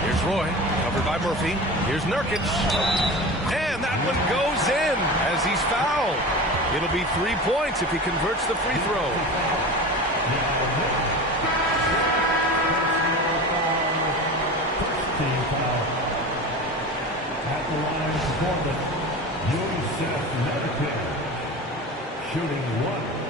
Here's Roy, covered by Murphy. Here's Nurkic. And that one goes in as he's fouled. It'll be 3 points if he converts the free throw. Team foul. At the line for Portland, Nurkic, shooting 1.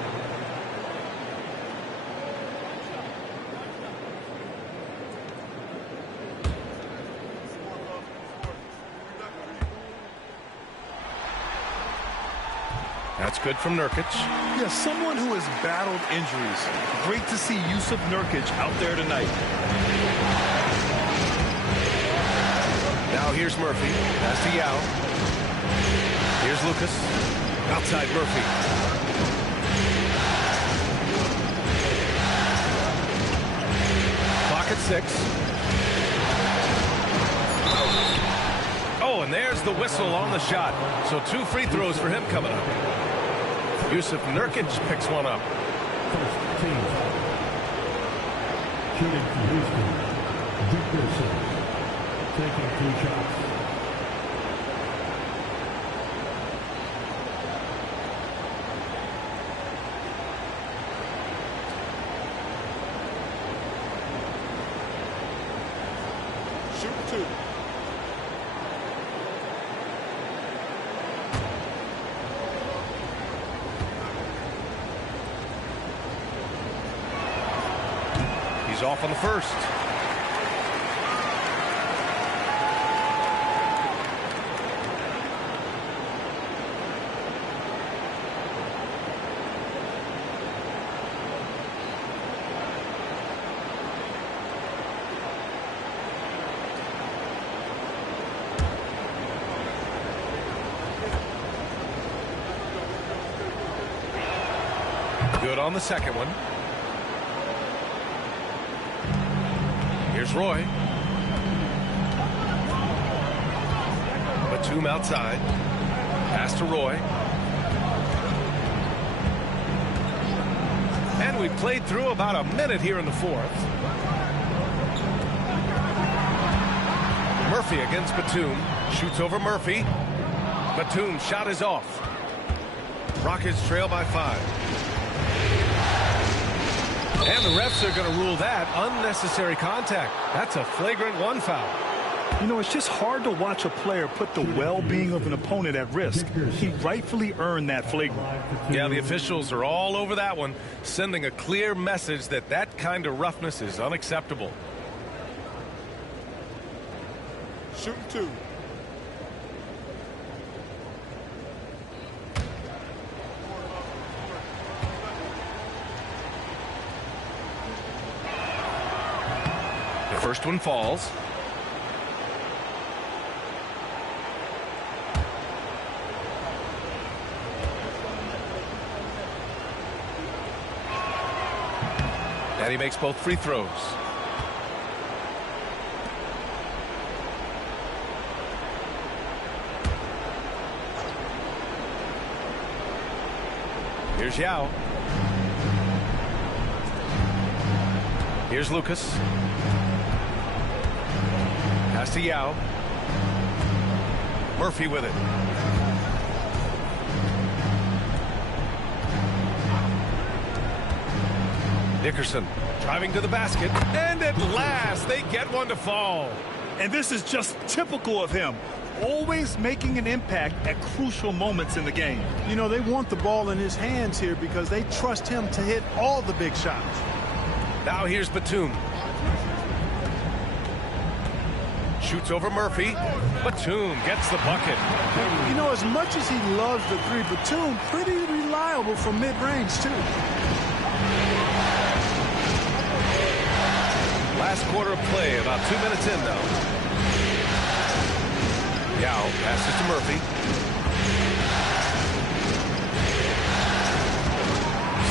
That's good from Nurkic. Yeah, someone who has battled injuries. Great to see Yusuf Nurkic out there tonight. Now here's Murphy. Pass to Yao. Here's Lucas. Outside Murphy. Clock at 6. Oh, and there's the whistle on the shot. So 2 free throws for him coming up. Yusuf Nurkic picks one up. First team foul. Shooting for Houston, Dickerson, taking 2 shots. Shoot 2. He's off on the first. Good on the second one. Here's Roy. Batum outside. Pass to Roy. And we played through about a minute here in the fourth. Murphy against Batum. Shoots over Murphy. Batum's shot is off. Rockets trail by 5. And the refs are going to rule that unnecessary contact. That's a flagrant 1 foul. You know, it's just hard to watch a player put the well-being of an opponent at risk. He rightfully earned that flagrant. Yeah, the officials are all over that one, sending a clear message that that kind of roughness is unacceptable. Shooting 2. The first one falls. And he makes both free throws. Here's Yao. Here's Lucas. Pass to Yao. Murphy with it. Dickerson driving to the basket, and at last they get one to fall. And this is just typical of him, always making an impact at crucial moments in the game. You know, they want the ball in his hands here because they trust him to hit all the big shots. Now here's Batum. Shoots over Murphy. Batum gets the bucket. You know, as much as he loves the three, Batum pretty reliable from mid-range too. Last quarter of play, about 2 minutes in now. Yao passes to Murphy.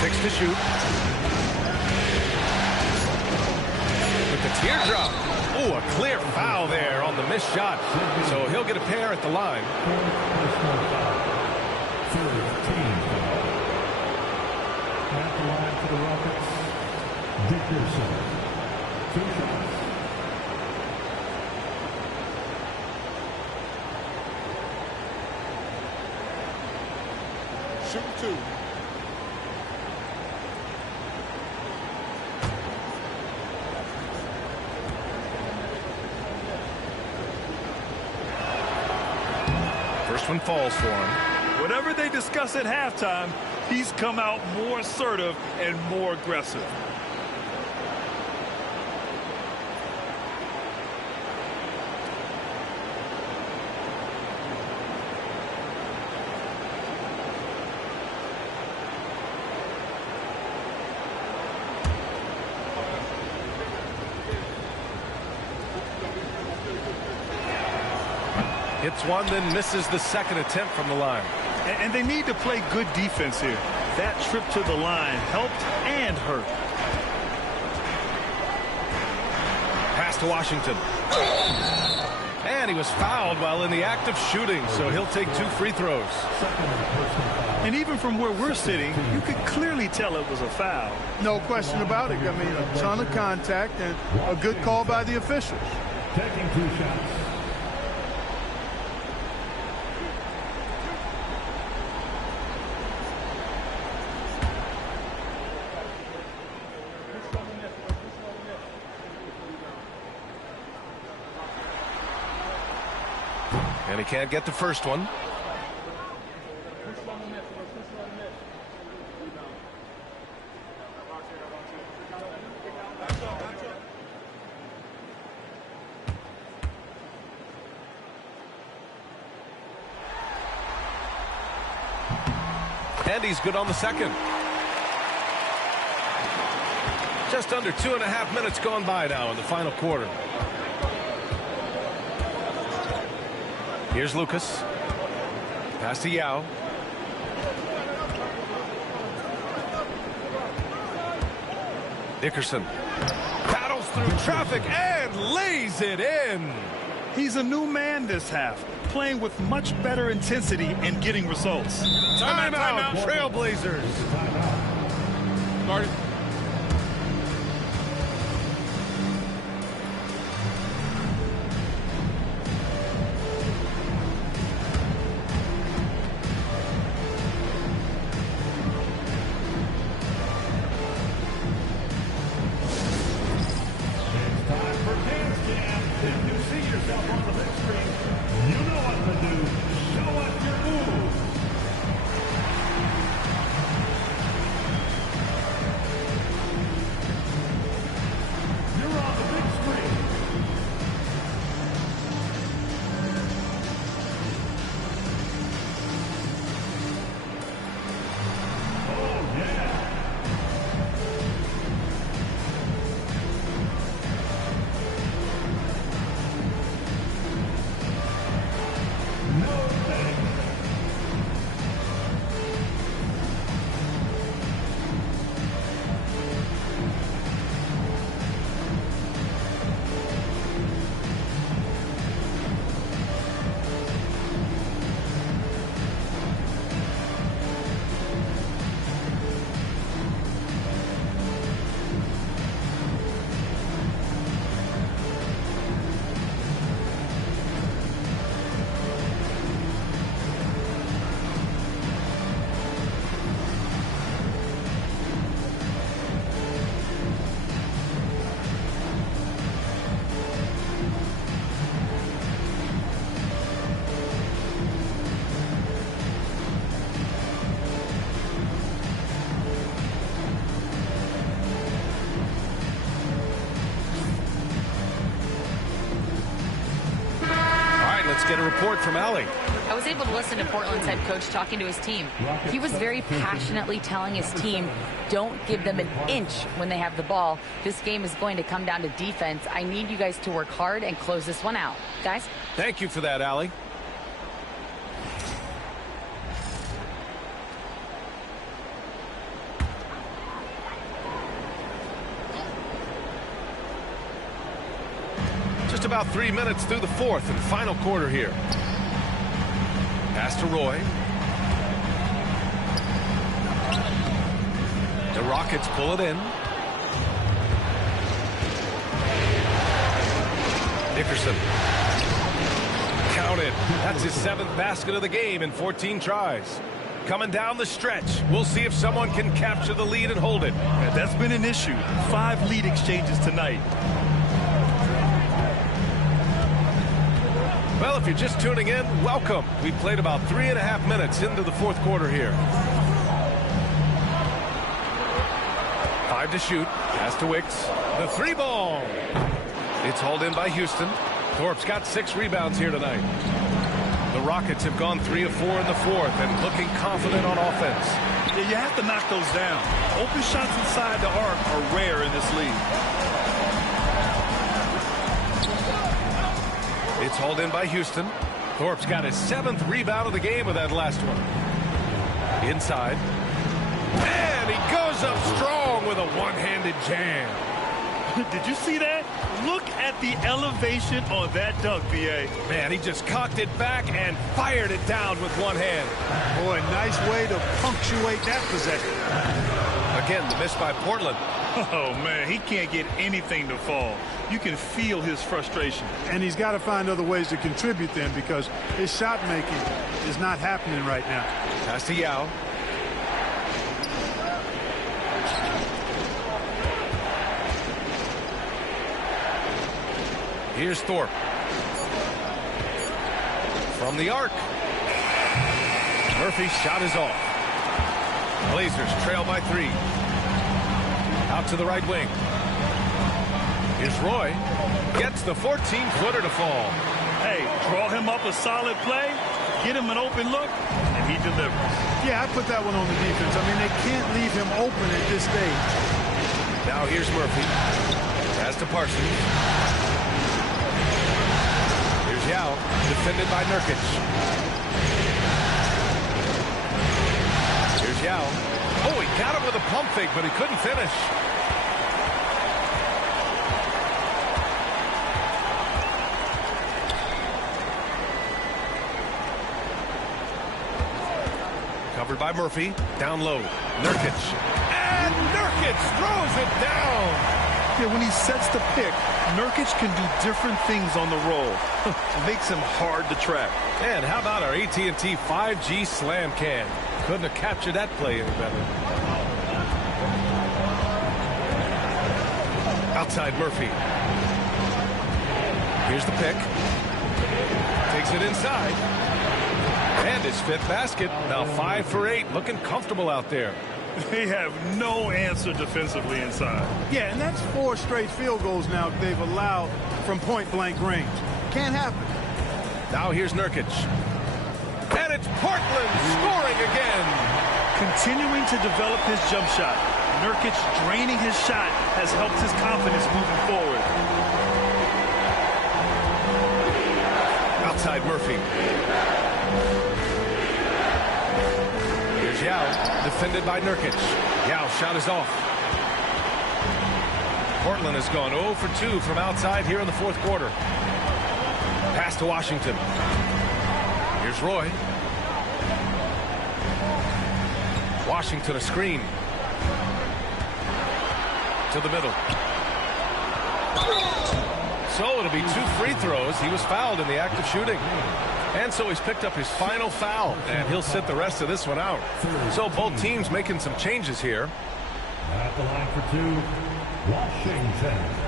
6 to shoot. With the teardrop. Oh, a clear foul there on the missed shot. So he'll get a pair at the line. At the line for the Rockets, Dickerson. 2 shots. Shooting 2. First one falls for him. Whatever they discuss at halftime, he's come out more assertive and more aggressive. Hits one, then misses the second attempt from the line. And they need to play good defense here. That trip to the line helped and hurt. Pass to Washington. And he was fouled while in the act of shooting, so he'll take 2 free throws. And even from where we're sitting, you could clearly tell it was a foul. No question about it. I mean, a ton of contact and a good call by the officials. Taking 2 shots. And he can't get the first one. And he's good on the second. Just under 2.5 minutes gone by now in the final quarter. Here's Lucas. Pass to Yao. Dickerson battles through traffic and lays it in. He's a new man this half, playing with much better intensity and getting results. Timeout, Trailblazers. Started. Let's get a report from Allie. I was able to listen to Portland's head coach talking to his team. He was very passionately telling his team, don't give them an inch when they have the ball. This game is going to come down to defense. I need you guys to work hard and close this one out. Guys? Thank you for that, Allie. Just about 3 minutes through the fourth and final quarter here. Pass to Roy. The Rockets pull it in. Nickerson. Counted. That's his 7th basket of the game in 14 tries. Coming down the stretch. We'll see if someone can capture the lead and hold it. Yeah, that's been an issue. 5 lead exchanges tonight. Well, if you're just tuning in, welcome. We played about 3.5 minutes into the fourth quarter here. 5 to shoot. Pass to Wicks. The 3 ball. It's hauled in by Houston. Thorpe's got 6 rebounds here tonight. The Rockets have gone 3 of 4 in the fourth and looking confident on offense. Yeah, you have to knock those down. Open shots inside the arc are rare in this league. It's hauled in by Houston. Thorpe's got his 7th rebound of the game with that last one. Inside. And he goes up strong with a one-handed jam. Did you see that? Look at the elevation on that dunk, B.A. Man, he just cocked it back and fired it down with one hand. Boy, nice way to punctuate that possession. Again, the miss by Portland. Oh, man, he can't get anything to fall. You can feel his frustration. And he's got to find other ways to contribute then because his shot making is not happening right now. Pass to Yao. Here's Thorpe. From the arc. Murphy's shot is off. Blazers trail by 3. Out to the right wing. Here's Roy. Gets the 14-footer to fall. Hey, draw him up a solid play, get him an open look, and he delivers. Yeah, I put that one on the defense. I mean, they can't leave him open at this stage. Now here's Murphy. Pass to Parsons. Here's Yao, defended by Nurkic. Here's Yao. Oh, he got him with a pump fake, but he couldn't finish. Covered by Murphy. Down low. Nurkic. And Nurkic throws it down. Yeah, when he sets the pick, Nurkic can do different things on the roll. It makes him hard to track. And how about our AT&T 5G slam can? Couldn't have captured that play any better. Outside Murphy. Here's the pick. Takes it inside. And his 5th basket. Now 5 for 8. Looking comfortable out there. They have no answer defensively inside. Yeah, and that's 4 straight field goals now they've allowed from point-blank range. Can't happen. Now here's Nurkic. And it's Portland scoring again. Continuing to develop his jump shot. Nurkic draining his shot has helped his confidence moving forward. Outside Murphy. Here's Yao, defended by Nurkic. Yao shot is off. Portland has gone 0 for 2 from outside here in the 4th quarter. Pass to Washington. Here's Roy. Washington a screen. To the middle. So it'll be 2 free throws. He was fouled in the act of shooting. And so he's picked up his final foul, and he'll sit the rest of this one out. So both teams making some changes here. At the line for 2, Washington.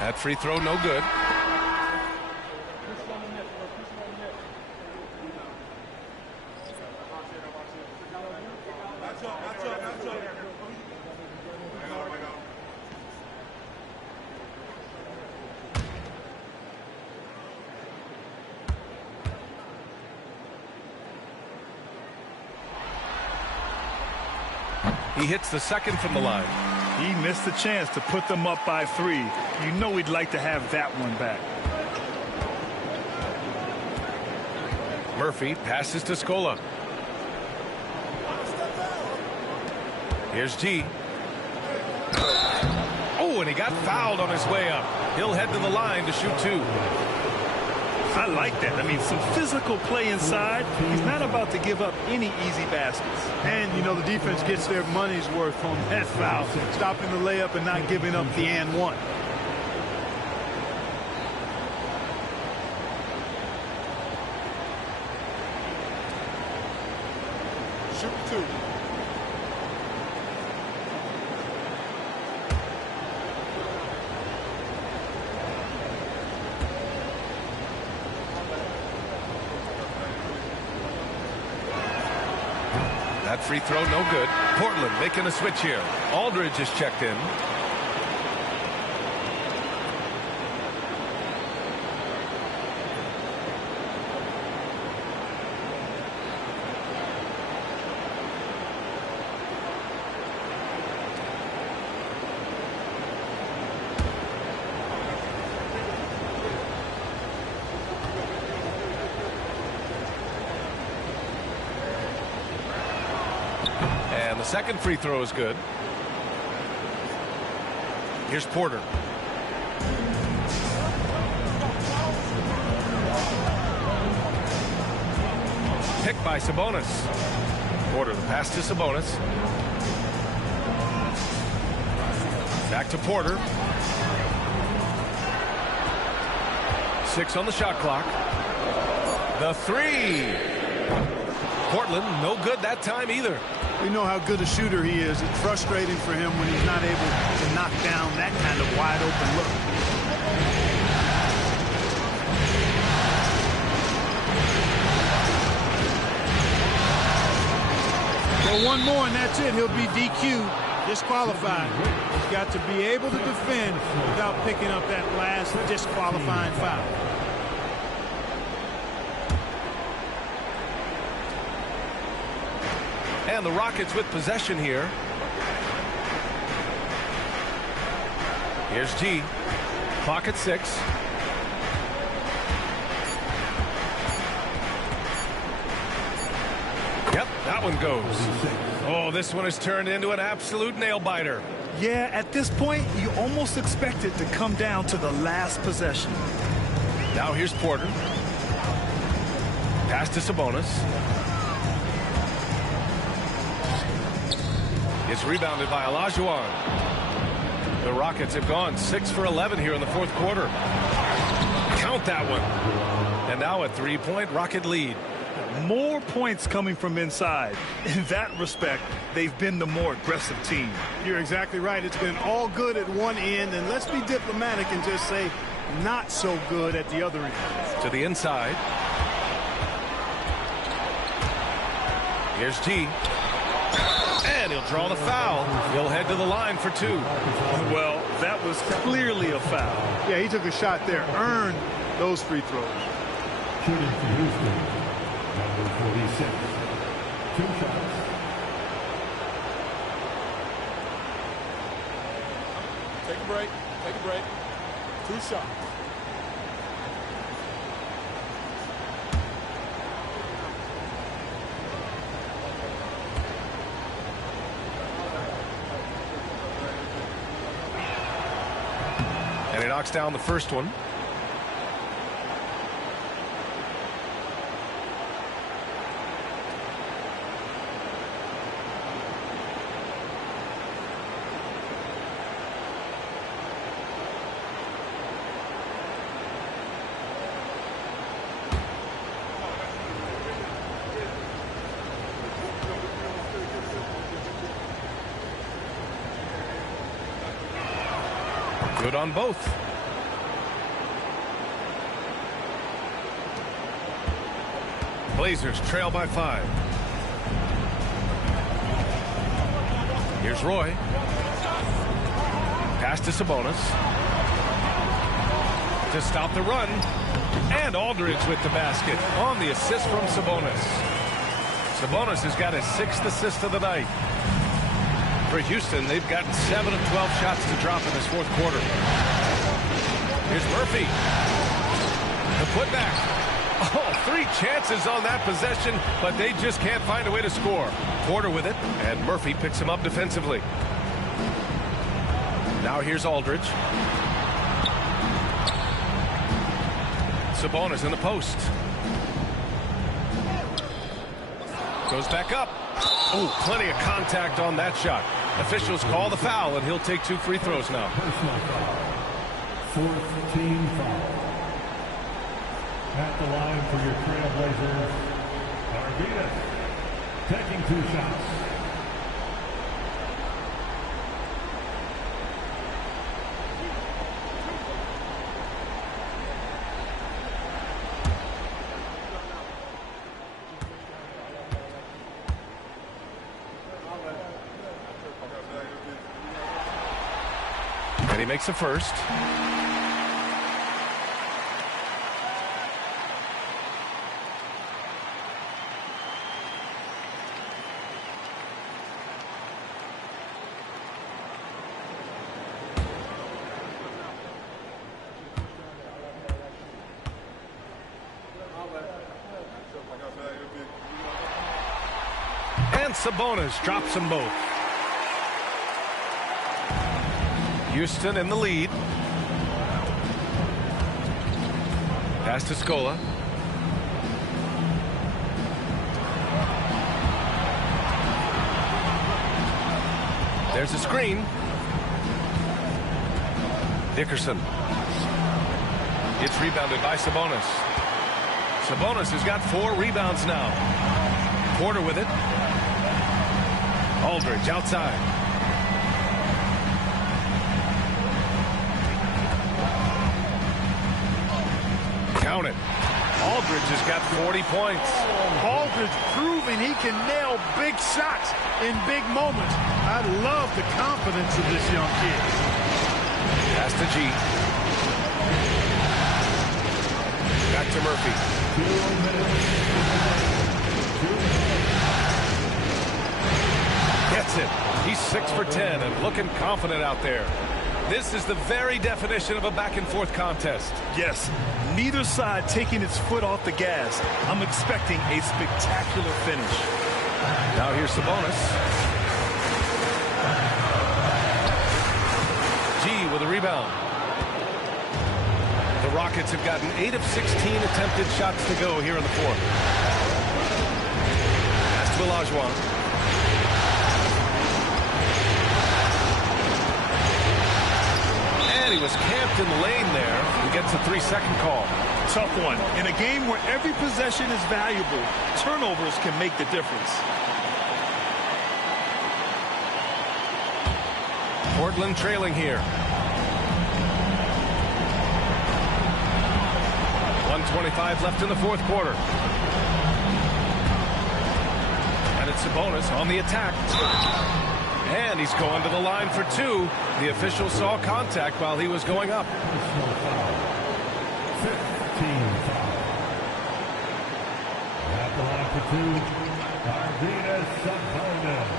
That free throw no good. He hits the 2nd from the line. He missed the chance to put them up by 3. You know he'd like to have that one back. Murphy passes to Scola. Here's G. Oh, and he got fouled on his way up. He'll head to the line to shoot 2. I like that. I mean, some physical play inside. He's not about to give up any easy baskets. And, you know, the defense gets their money's worth on that foul. Stopping the layup and not giving up the and one. Shoot 2. That free throw no good. Portland making a switch here. Aldridge is checked in. The second free throw is good. Here's Porter. Picked by Sabonis. Porter, the pass to Sabonis. Back to Porter. 6 on the shot clock. The 3. Portland, no good that time either. We know how good a shooter he is. It's frustrating for him when he's not able to knock down that kind of wide open look. Well, one more and that's it. He'll be DQ'd, disqualified. He's got to be able to defend without picking up that last disqualifying foul. And the Rockets with possession here. Here's G. Clock at 6. Yep, that one goes. Oh, this one has turned into an absolute nail-biter. Yeah, at this point, you almost expect it to come down to the last possession. Now here's Porter. Pass to Sabonis. It's rebounded by Olajuwon. The Rockets have gone 6 for 11 here in the fourth quarter. Count that one. And now a 3-point Rocket lead. More points coming from inside. In that respect, they've been the more aggressive team. You're exactly right. It's been all good at one end, and let's be diplomatic and just say not so good at the other end. To the inside. Here's G. And he'll draw the foul. He'll head to the line for 2. Well, that was clearly a foul. Yeah, he took a shot there. Earned those free throws. Shooting for Houston, number 46. 2 shots. Take a break. Take a break. 2 shots. And he knocks down the first one. Good on both. Blazers trail by 5. Here's Roy. Pass to Sabonis. To stop the run. And Aldridge with the basket on the assist from Sabonis. Sabonis has got his 6th assist of the night. For Houston, they've gotten 7 of 12 shots to drop in this fourth quarter. Here's Murphy. The putback. Oh, 3 chances on that possession, but they just can't find a way to score. Porter with it, and Murphy picks him up defensively. Now here's Aldridge. Sabonis in the post. Goes back up. Oh, plenty of contact on that shot. Officials call the foul, and he'll take 2 free throws now. Personal foul. 4th team foul. At the line for your Trailblazers, Arvidas taking 2 shots. And he makes a first. And Sabonis drops them both. Houston in the lead. Pass to Scola. There's a screen. Dickerson. It's rebounded by Sabonis. Sabonis has got 4 rebounds now. Porter with it. Aldridge outside. Count it. Aldridge has got 40 points. Aldridge proving he can nail big shots in big moments. I love the confidence of this young kid. Pass to G. Back to Murphy. Gets it. He's 6 for 10 and looking confident out there. This is the very definition of a back-and-forth contest. Yes, neither side taking its foot off the gas. I'm expecting a spectacular finish. Now here's Sabonis. G with a rebound. The Rockets have gotten 8 of 16 attempted shots to go here in the fourth. Pass to Olajuwon. He was camped in the lane there. He gets a 3-second call. Tough one. In a game where every possession is valuable, turnovers can make the difference. Portland trailing here. 1:25 left in the fourth quarter. And it's Sabonis on the attack. And he's going to the line for 2. The official saw contact while he was going up. 15 foul. At the line for 2, Arvidas Sabonis.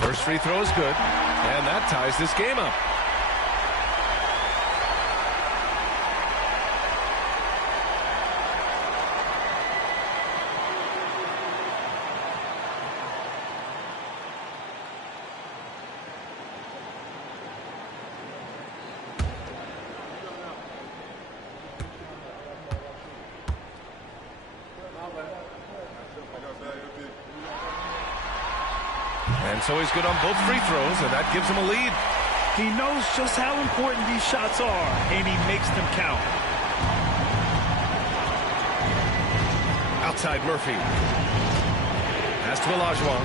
First free throw is good, and that ties this game up. And so he's good on both free throws, and that gives him a lead. He knows just how important these shots are, and he makes them count. Outside Murphy. Pass to Olajuwon.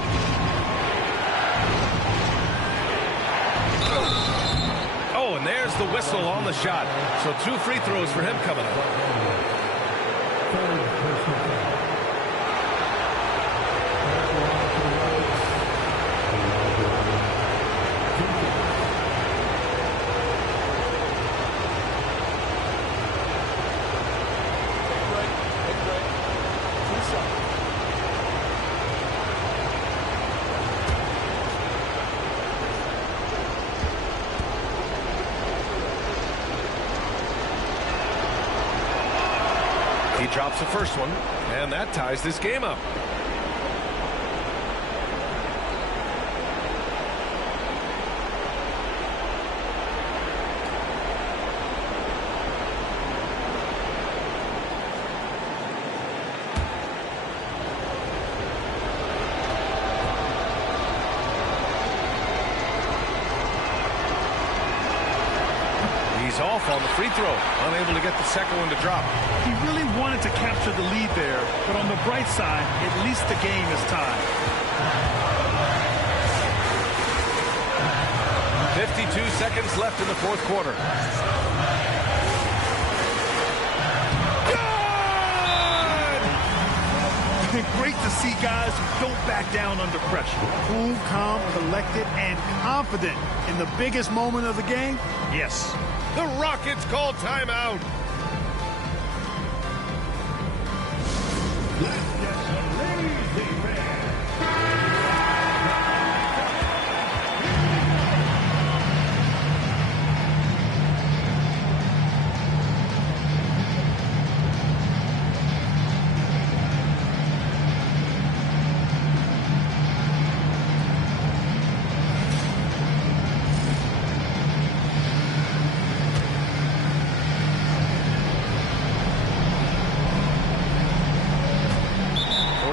Oh, and there's the whistle on the shot. So 2 free throws for him coming up. He drops the first one, and that ties this game up. He's off on the free throw, unable to get the second one to drop. He really wanted to capture the lead there, but on the bright side, at least the game is tied. 52 seconds left in the fourth quarter. Good! Great to see guys who don't back down under pressure. Cool, calm, collected, and confident in the biggest moment of the game. Yes. The Rockets call timeout.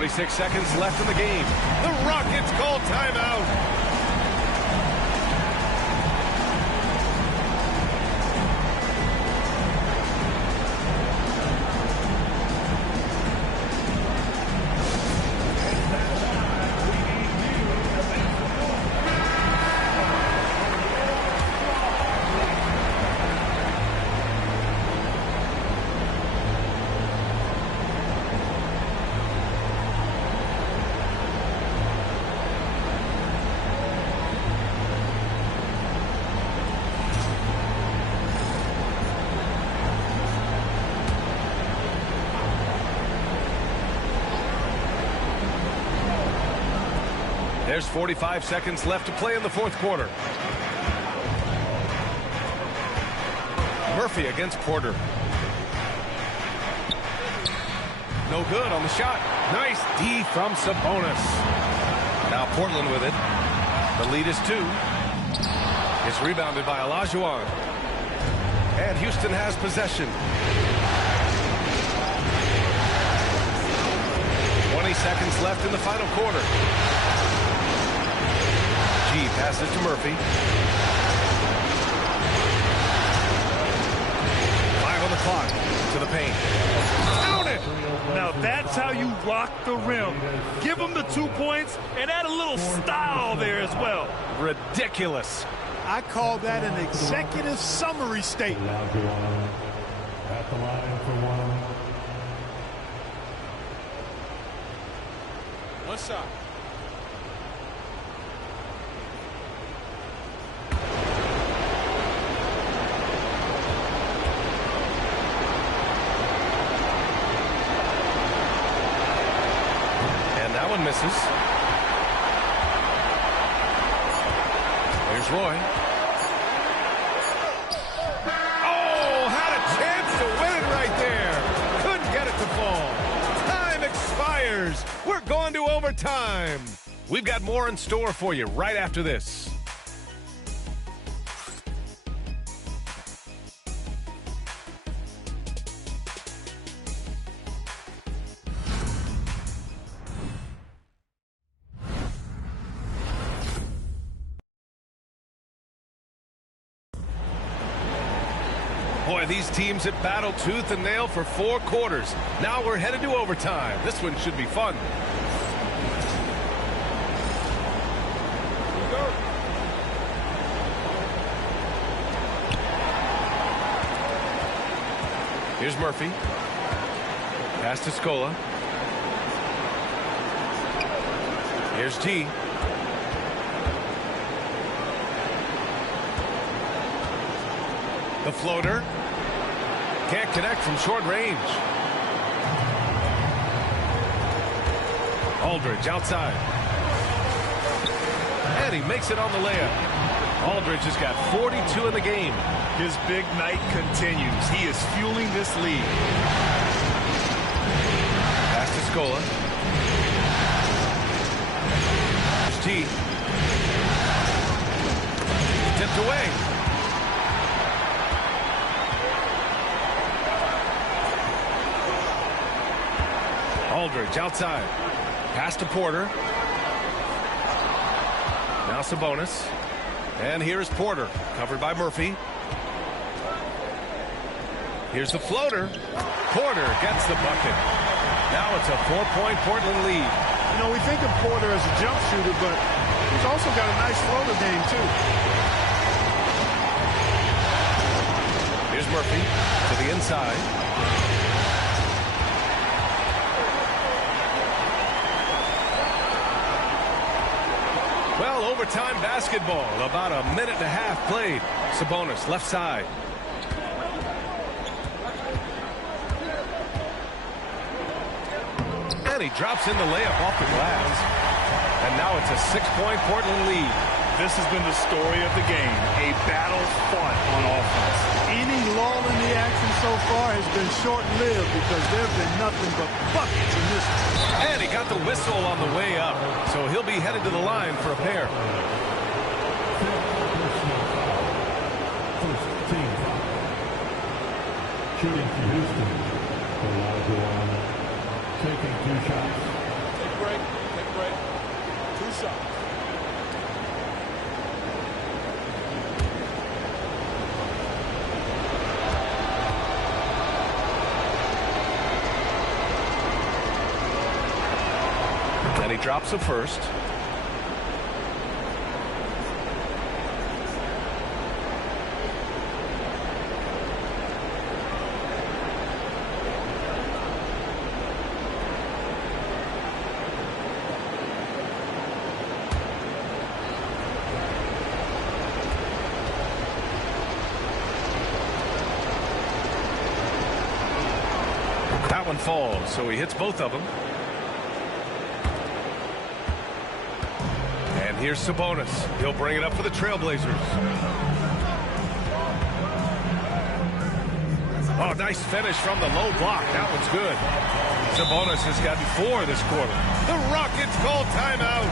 Six seconds left in the game. The Rockets call timeout. There's 45 seconds left to play in the fourth quarter. Murphy against Porter. No good on the shot. Nice D from Sabonis. Now Portland with it. The lead is 2. It's rebounded by Olajuwon. And Houston has possession. 20 seconds left in the final quarter. G passes to Murphy. 5 on the clock. To the paint. Count it! Now that's how you rock the rim. Give them the 2 points and add a little style there as well. Ridiculous. I call that an executive summary statement. Olajuwon at the line for one. One shot. And that one misses. Here's Roy. Oh, had a chance to win it right there. Couldn't get it to fall. Time expires. We're going to overtime. We've got more in store for you right after this. Boy, these teams have battled tooth and nail for 4 quarters. Now we're headed to overtime. This one should be fun. Here's Murphy. Pass to Scola. Here's G. The floater. Can't connect from short range. Aldridge outside. And he makes it on the layup. Aldridge has got 42 in the game. His big night continues. He is fueling this lead. Pass to Scola. There's T. Tipped away. Aldridge outside. Pass to Porter. Now Sabonis. And here's Porter, covered by Murphy. Here's the floater. Porter gets the bucket. Now it's a 4-point Portland lead. You know, we think of Porter as a jump shooter, but he's also got a nice floater game, too. Here's Murphy to the inside. Well, overtime basketball. About a minute and a half played. Sabonis, left side. And he drops in the layup off the glass. And now it's a 6-point Portland lead. This has been the story of the game. A battle fought on offense. Any lull in the action so far has been short-lived because there have been nothing but buckets in this one. And he got the whistle on the way up. So he'll be headed to the line for a pair. First team foul. Shooting for Houston. Olajuwon taking 2 shots. Take a break. Take a break. 2 shots. And he drops the first. That one falls, so he hits both of them. And here's Sabonis. He'll bring it up for the Trailblazers. Oh, nice finish from the low block. That one's good. Sabonis has gotten 4 this quarter. The Rockets call timeout.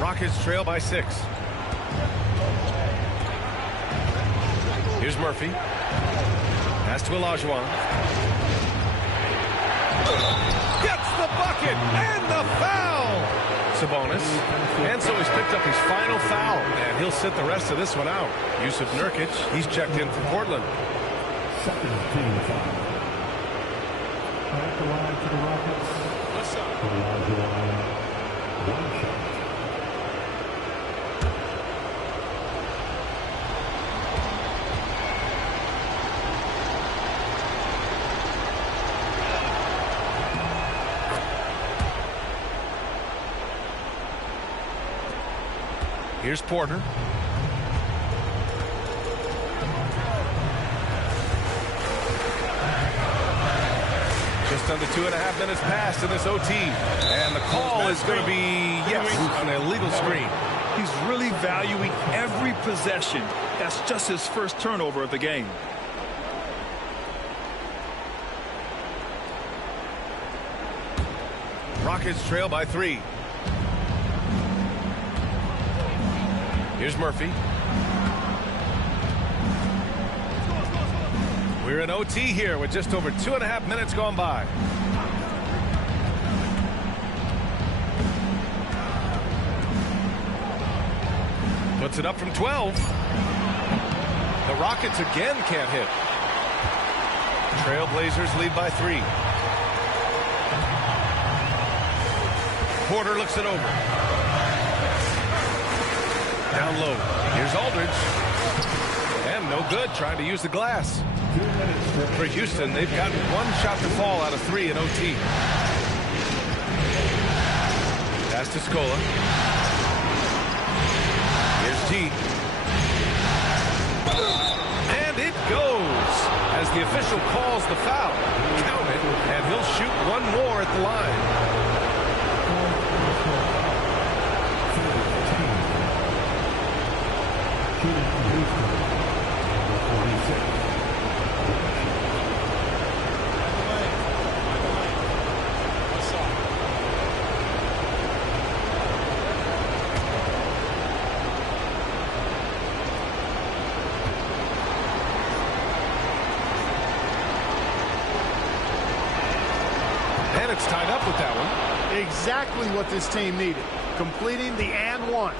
Rockets trail by 6. Here's Murphy. Pass to Olajuwon. Gets the bucket and the foul. Sabonis. And so he's picked up his final foul. And he'll sit the rest of this one out. Yusuf Nurkic, he's checked in for Portland. Second team foul. At the line for the Rockets. Olajuwon. 1 shot. Here's Porter. Just under 2.5 minutes passed in this OT. And the call is going to be, yes, an illegal screen. He's really valuing every possession. That's just his first turnover of the game. Rockets trail by 3. Here's Murphy. We're in OT here with just over 2.5 minutes gone by. Puts it up from 12. The Rockets again can't hit. Trailblazers lead by 3. Porter looks it over. Down low. Here's Aldridge. And no good, trying to use the glass. For Houston, they've got 1 shot to fall out of 3 in OT. Pass to Scola. Here's G. And it goes as the official calls the foul. Count it, and he'll shoot 1 more at the line. And it's tied up with that one. Exactly what this team needed. Completing the and 1.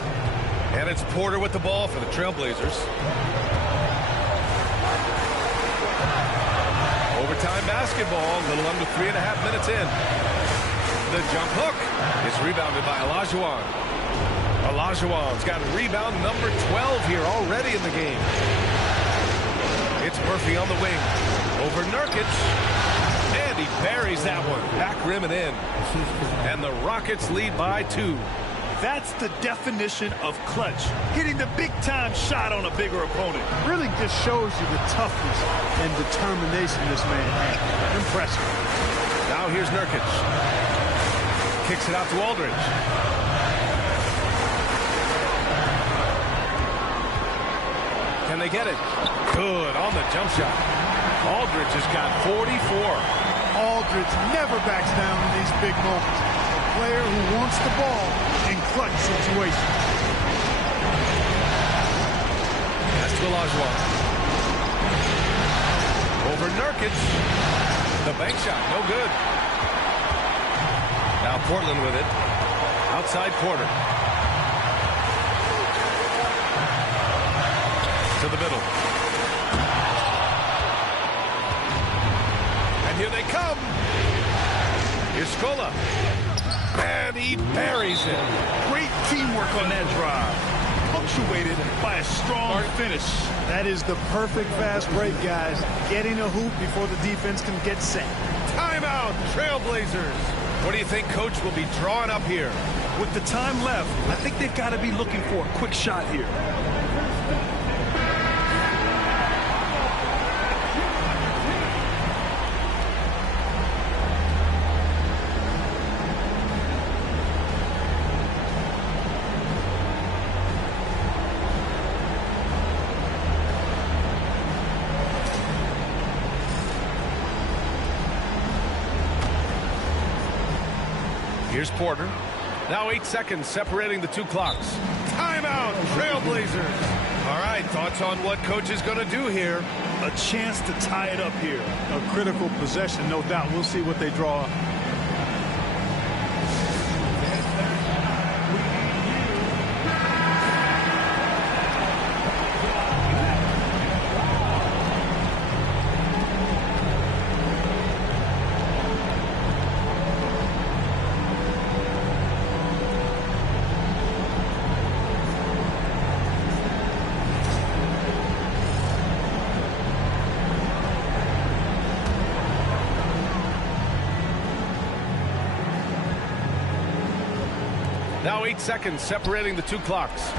And it's Porter with the ball for the Trailblazers. Overtime basketball, a little under 3.5 minutes in. The jump hook is rebounded by Olajuwon. Olajuwon's got rebound number 12 here already in the game. It's Murphy on the wing. Over Nurkic. And he buries that one. Back rim and in. And the Rockets lead by 2. That's the definition of clutch. Hitting the big-time shot on a bigger opponent. Really just shows you the toughness and determination this man has. Impressive. Now here's Nurkic. Kicks it out to Aldridge. Can they get it? Good on the jump shot. Aldridge has got 44. Aldridge never backs down in these big moments. A player who wants the ball in clutch situations. That's to Olajuwon. Over Nurkic. The bank shot, no good. Now Portland with it. Outside Porter. To the middle. And here they come. Here's Scola. And he buries it. Great teamwork on that drive. Punctuated by a strong finish. That is the perfect fast break, guys. Getting a hoop before the defense can get set. Timeout, Trailblazers. What do you think Coach will be drawing up here? With the time left, I think they've got to be looking for a quick shot here. Here's Porter. Now 8 seconds separating the two clocks. Timeout, Trailblazers. All right, thoughts on what Coach is going to do here? A chance to tie it up here. A critical possession, no doubt. We'll see what they draw up. Now 8 seconds separating the two clocks.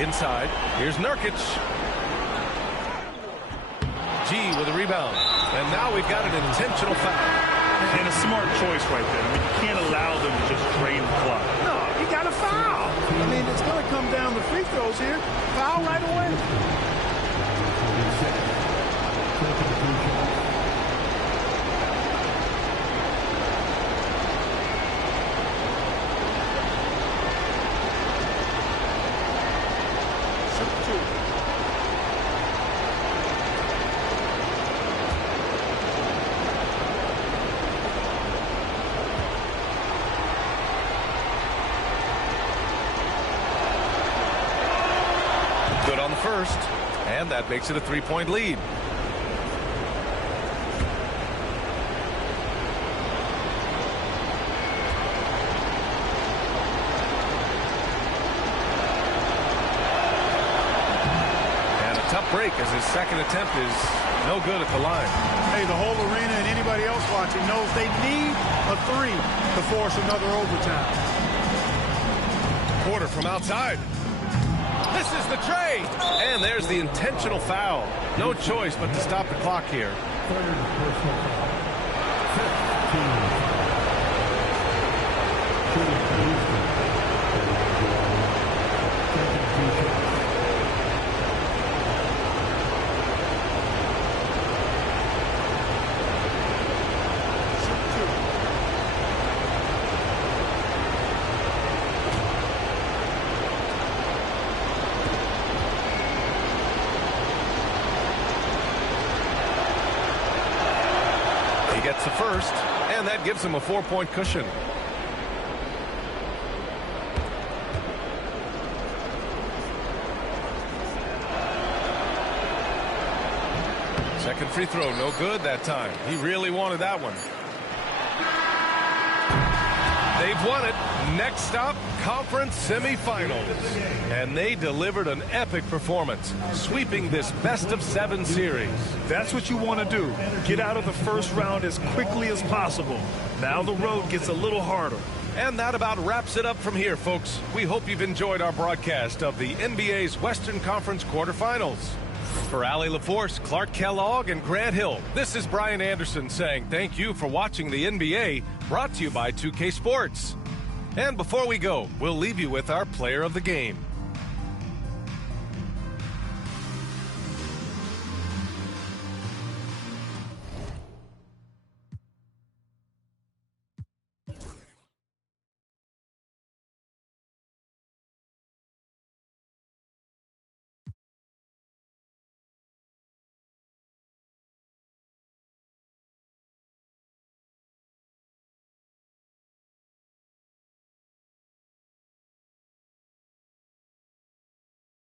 Inside. Here's Nurkic. G with a rebound. And now we've got an intentional foul. And a smart choice right there. I mean, you can't allow them to just drain the clock. No, you got to foul. I mean, it's going to come down to free throws here. Foul right away. Good on the first, and that makes it a 3-point lead. And a tough break as his second attempt is no good at the line. Hey, the whole arena and anybody else watching knows they need a 3 to force another overtime. Porter from outside. This is the trade. And there's the intentional foul. No choice but to stop the clock here. Third personal foul. 15. Shooting for Houston. Taking 2 shots. Gets the first, and that gives him a 4-point cushion. Second free throw, no good that time. He really wanted that one. They've won it. Next stop, conference semifinals. And they delivered an epic performance, sweeping this best-of-7 series. That's what you want to do. Get out of the first round as quickly as possible. Now the road gets a little harder. And that about wraps it up from here, folks. We hope you've enjoyed our broadcast of the NBA's Western Conference quarterfinals. For Allie LaForce, Clark Kellogg, and Grant Hill, this is Brian Anderson saying thank you for watching the NBA, brought to you by 2K Sports. And before we go, we'll leave you with our player of the game.